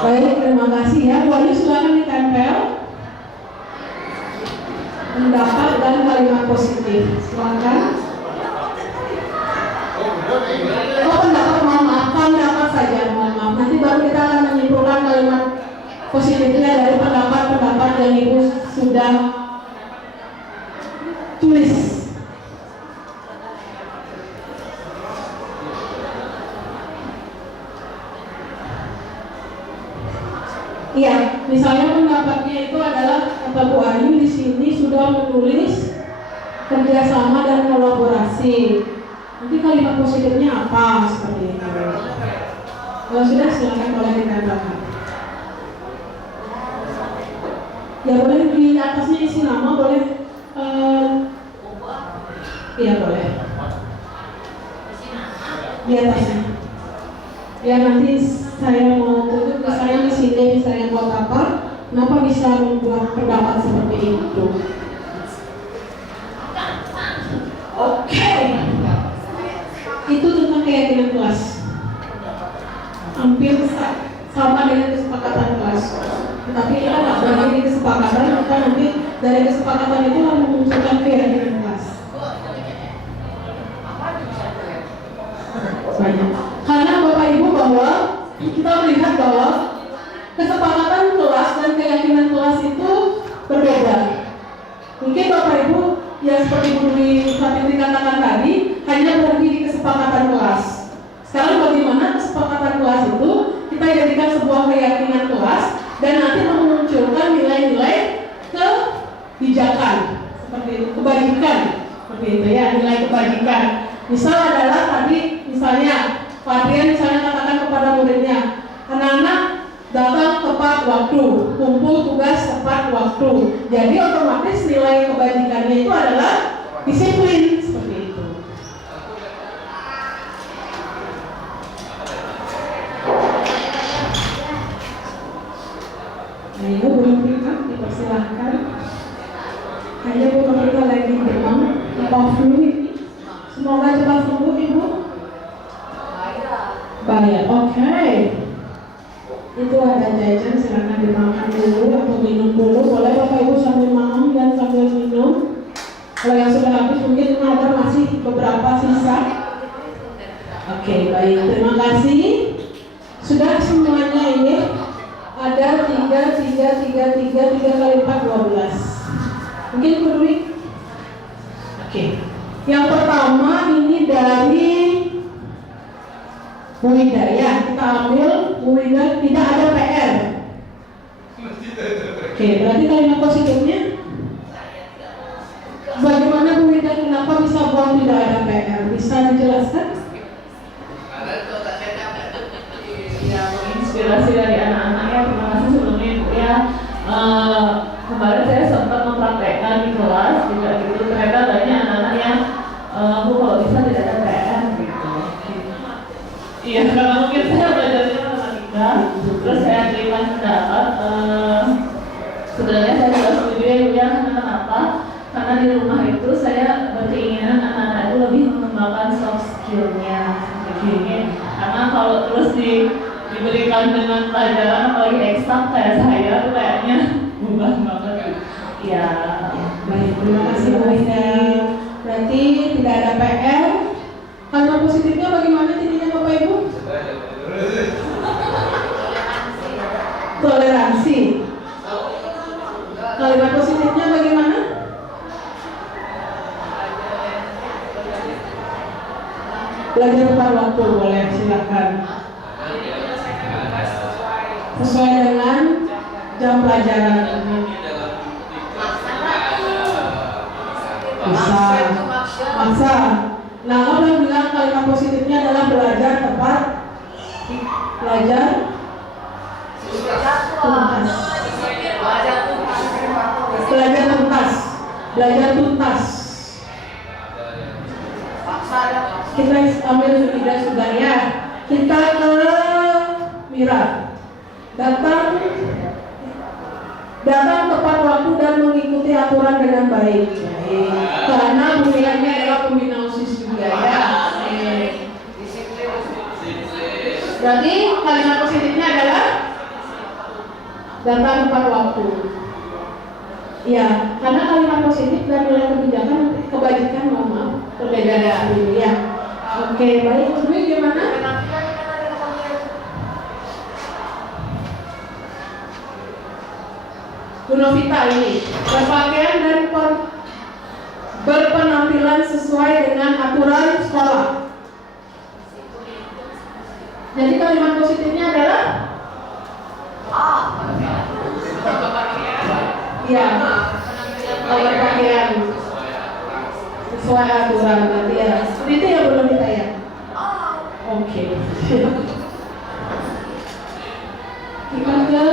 Baik, terima kasih ya. Bu Ayu silakan ditempel pendapat dan kalimat positif. Silakan. Oh, pendapat saja, mohon maaf. Nanti baru kita akan menyimpulkan kalimat positifnya dari pendapat-pendapat yang Ibu sudah tulis. Iya, misalnya pendapatnya itu adalah kata Bu Ayu di sini sudah menulis kerjasama dan kolaborasi. Nanti kalimat positifnya apa seperti itu? Kalau sudah silakan boleh dikatakan. Ya boleh di atasnya isi nama boleh. Iya boleh. Di atasnya. Ya nanti saya mau tutup, misalnya di sini saya buat apa? Kenapa bisa membuat pendapat seperti itu? Oke. Itu tentang keyakinan kelas. Hampir sama dengan kesepakatan kelas. Tetapi kita nggak berani di kesepakatan, kita nanti dari kesepakatan itu lalu memunculkan keyakinan kelas. Banyak. Karena Bapak Ibu bahwa kita melihat bahwa kesepakatan kelas dan keyakinan kelas itu berbeda. Mungkin Bapak Ibu yang seperti Bu Dwi Fatih katakan tadi hanya berhenti di kesepakatan kelas. Sekarang bagaimana kesepakatan kelas itu kita jadikan sebuah keyakinan kelas dan nanti memunculkan nilai-nilai kebijakan seperti itu, kebajikan seperti itu ya, nilai kebajikan. Misal adalah tadi misalnya Pak Adrian misalnya katakan kepada muridnya, anak-anak datang tepat waktu, kumpul tugas tepat waktu. Jadi otomatis nilai kebajikannya itu adalah disiplin seperti itu. Ayo Bu Nofita, dipersilahkan. Kayaknya Bu Nofita lagi demam, flu ini. Semoga cepat sembuh Ibu. Bayar, oke. Itu ada jajan, silakan dimakan dulu atau minum dulu. Boleh Bapak Ibu sambil makan dan sambil minum. Kalau yang sudah habis mungkin ada masih beberapa sisa. Oke, baik. Terima kasih. Sudah semuanya ini. Ada 3 kali 4, 12. Mungkin Bu Dwi? Oke. Yang pertama ini dari Bu Hidayah. Kita ambil Bu Hidayah, tidak ada PR. Oke, berarti kalimat positifnya bagaimana Bu Hidayah, kenapa bisa buang tidak ada PR? Bisa dijelaskan? Ya, menginspirasi dari anak-anaknya. Terima kasih sebelumnya Ibu ya. Kemarin saya sempat mempraktekkan di kelas juga gitu. Ternyata banyak anak-anak yang Bu kalau bisa tidak ada PR gitu. Iya, karena mungkin saya belajarnya matematika. Terus saya terima pendapat. Sebenarnya saya juga setuju ya Ibu ya. Kenapa? Karena di rumah itu saya berkeinginan anak-anak itu lebih mengembangkan soft skill-nya. Karena kalau terus diberikan dengan pelajaran apalagi eksak kayak saya tuh kayaknya bukan banget. Ya, baik, terima kasih Bu Hidayah. Berarti tidak ada PR. Kalimat positifnya bagaimana jadinya Bapak Ibu? Toleransi. Kalimat positifnya bagaimana? Belajar tepat waktu, boleh silakan. Sesuai dengan jam pelajaran. Bisa. Maksa. Nah, orang bilang kalimat positifnya adalah belajar tepat, belajar tuntas, belajar tuntas, belajar tuntas. Kita ambil sudah ya. Kita ke Mira. Datang tepat waktu dan mengikuti aturan dengan baik. Karena pemilihannya adalah pembina OSIS juga ya. Berarti kalimat positifnya adalah datang tepat waktu. Ya, karena kalimat positif dan nilai kebajikan berbeda ya. Oke, baik. Bu Dwi gimana? Bu Novita ini berpakaian dan berpenampilan sesuai dengan aturan sekolah. Jadi kalimat positifnya adalah Ya, berpakaian sesuai aturan nanti ya. Itu ya belum kita ya. Oke. Kita ke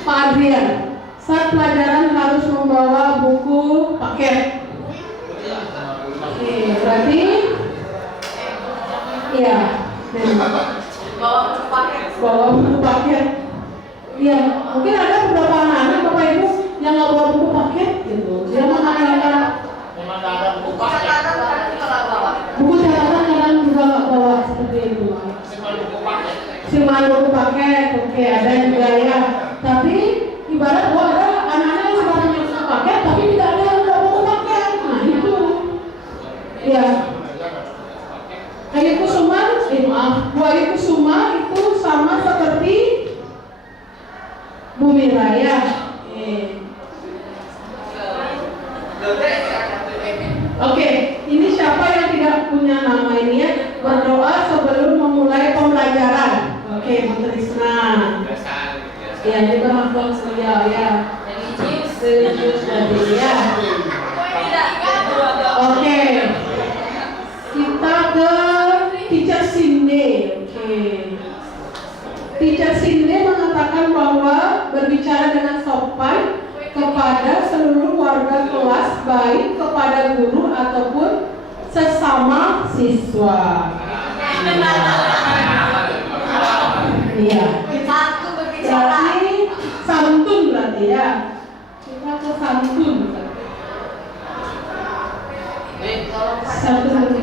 Pak Adrian. Saat pelajaran harus membawa buku paket. Oke, berarti iya. Bawa buku paket. Iya, mungkin ada beberapa anak-anak Bapak Ibu yang nggak bawa buku paket gitu. Dia mengandalkan buku catatan kadang juga nggak bawa seperti itu. Cuma buku paket, oke, ada juga ya. Tapi ibarat bahwa ada anak-anak yang sebenarnya buku paket, tapi tidak ada yang bawa buku paket. Nah itu, ya. Ayu Kusuma, Bu Ayu Kusuma itu sama seperti Bu Miraya. Oke, ini siapa yang tidak punya nama ini ya? Berdoa sebelum memulai pembelajaran. Oke, Bu Trisna. Ya, juga Mahfud Surya ya. Religius tadi ya. Oke. Kita ke Teacher Cindy. Oke. Teacher Cindy mengatakan bahwa berbicara dengan sopan kepada seluruh warga kelas, baik kepada guru ataupun sesama siswa. Iya. Berarti santun berarti ya. Kita ke santun. Santun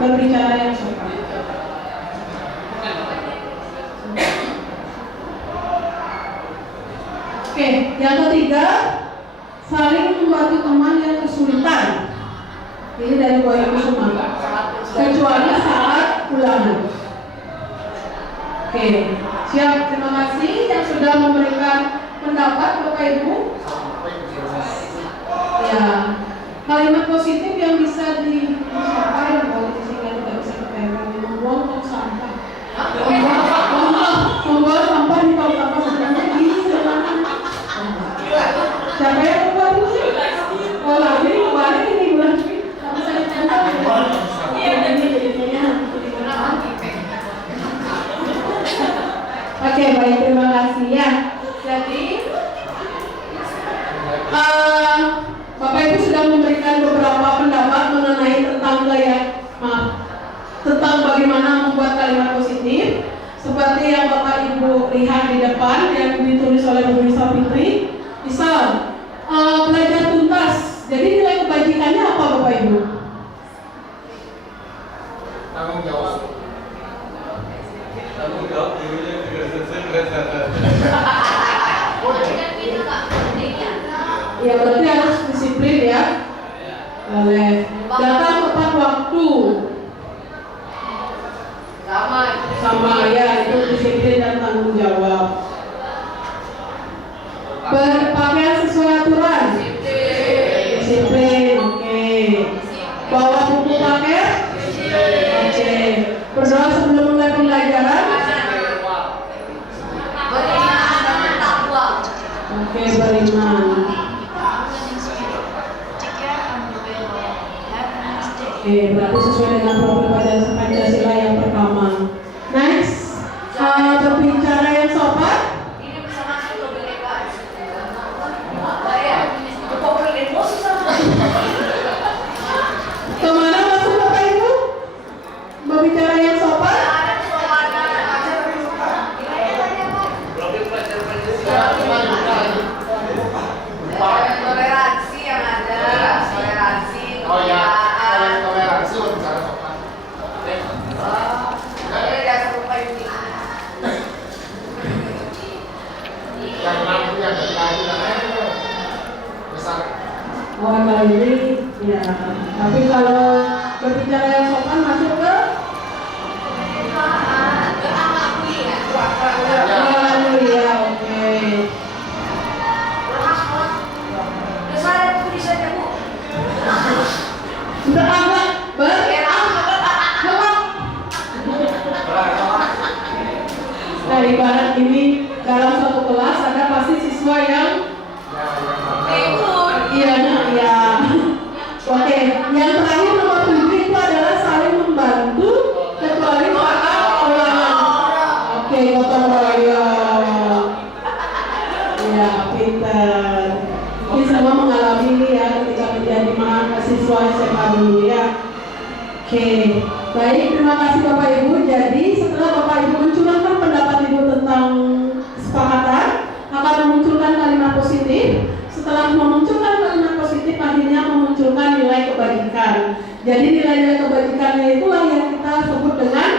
berbicara yang sopan. Oke, yang ketiga, saling membantu teman yang kesulitan. Ini dari Bu Ayu Kusuma. Kecuali saat ulangan. Oke, siap. Terima kasih yang sudah memberikan pendapat Bapak Ibu. Ya, kalimat positif yang bisa disampaikan kalau sehingga tidak bisa dipegang, membuang tong sampah. Membuang sampah di tong sampah sebenarnya gini sebenarnya. Siapa yang membuat itu? Oh, lagi kemarin ini bulan tapi saya tahu. Oke, baik, terima kasih ya. Jadi Bapak Ibu sudah memberikan beberapa pendapat mengenai tentang bagaimana membuat kalimat positif. Seperti yang Bapak Ibu lihat di depan yang ditulis oleh Bu Risa Fitri. Misal, belajar tuntas. Jadi nilai kebajikannya apa Bapak Ibu? Tanggung jawab. Tanggung jawab dirinya juga selesai. Ya berarti harus disiplin ya. Boleh. Datang tepat waktu. Sama ya, itu disiplin dan tanggung jawab. Berpakaian sesuai aturan. Disiplin, oke. Bawa buku paket. Oke. Berdoa sebelum mulai pembelajaran. Oke, beriman. Oke, berarti sesuai dengan profil Pancasila yang pertama. Next, berbicara yang sopan. Ini bisa masuk ke BPK. Kemana masuk Bapak Ibu? Berbicara yang sopan. Toleransi yang ada, toleransi. Oh ya, toleransi berbicara sopan. Ini dasar lupa ini. Yang mampu yang berkaji besar. Oh, kali ini ya. Tapi kalau berbicara yang sopan masuk ke ya, oke. Sudah agak nah, ibarat ini dalam siswa yang Ikut. iya, ya. Oke, yang terakhir nomor 7 itu adalah saling membantu kecuali saat ulangan. Oke, gotong royong. Ya, pinter. Ini semua mengalami ini ya ketika menjadi mahasiswa SMA dulu ya. Oke, baik, terima kasih Bapak Ibu. Jadi setelah Bapak Ibu mencurahkan pendapat Ibu tentang kesepakatan, akan memunculkan kalimat positif. Setelah memunculkan kalimat positif, akhirnya memunculkan nilai kebajikan. Jadi nilai-nilai kebajikannya itulah yang kita sebut dengan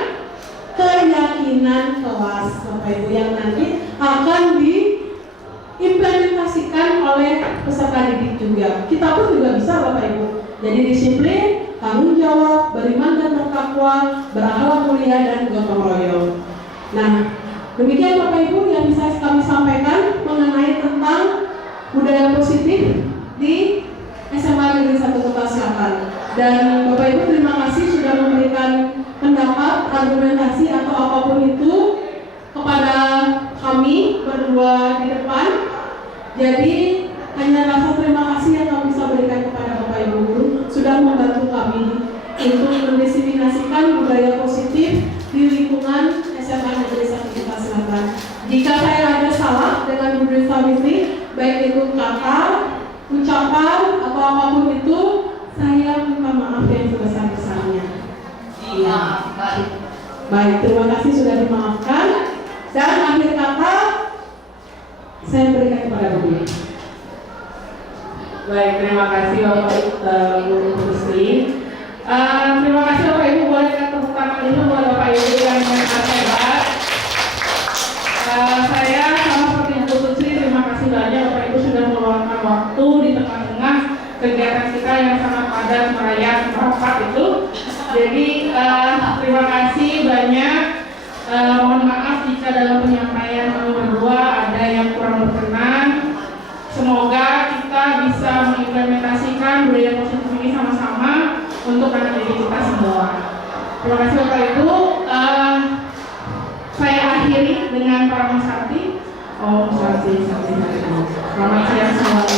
keyakinan kelas, Bapak Ibu, yang nanti akan diimplementasikan oleh peserta didik juga. Kita pun juga bisa, Bapak Ibu. Jadi disiplin, tanggung jawab, beriman dan bertakwa, berakhlak mulia dan gotong royong. Nah, demikian Bapak Ibu yang bisa kami sampaikan mengenai tentang budaya positif di SMA Negeri 1 Kota Selatan. Dan Bapak Ibu terima kasih sudah memberikan pendapat, argumentasi atau apapun itu kepada kami berdua di depan. Jadi hanya rasa terima kasih yang kami bisa berikan kepada Bapak Ibu guru sudah membantu kami untuk mendiseminasikan budaya positif di lingkungan SMA Negeri 1 Kota Selatan. Jika saya ada salah dengan Bu Dwi Sawisri, baik itu kata, ucapan atau apapun itu, saya minta maaf yang sebesar-besarnya. Iya. Baik, terima kasih sudah dimaafkan. Dan akhir kata saya berikan kepada Bu Dwi. Baik, terima kasih Bapak Ibu Rusli. Terima kasih Bapak Ibu, boleh kita tepuk tangan dulu buat Bapak Ibu yang sangat hebat. Saya sama seperti Bu Rusli, terima kasih banyak Bapak Ibu sudah meluangkan waktu di tengah-tengah kegiatan kita yang sangat padat merayakan rapat itu. Jadi terima kasih banyak. Mohon maaf jika dalam penyampaian kami berdua ada yang kurang berkenan. Semoga kita bisa mengimplementasikan budaya positif ini sama-sama untuk anak didik kita semua. Terima kasih Bapak Ibu. Saya akhiri dengan para Mas Sakti. Om Santi. Selamat siang semua.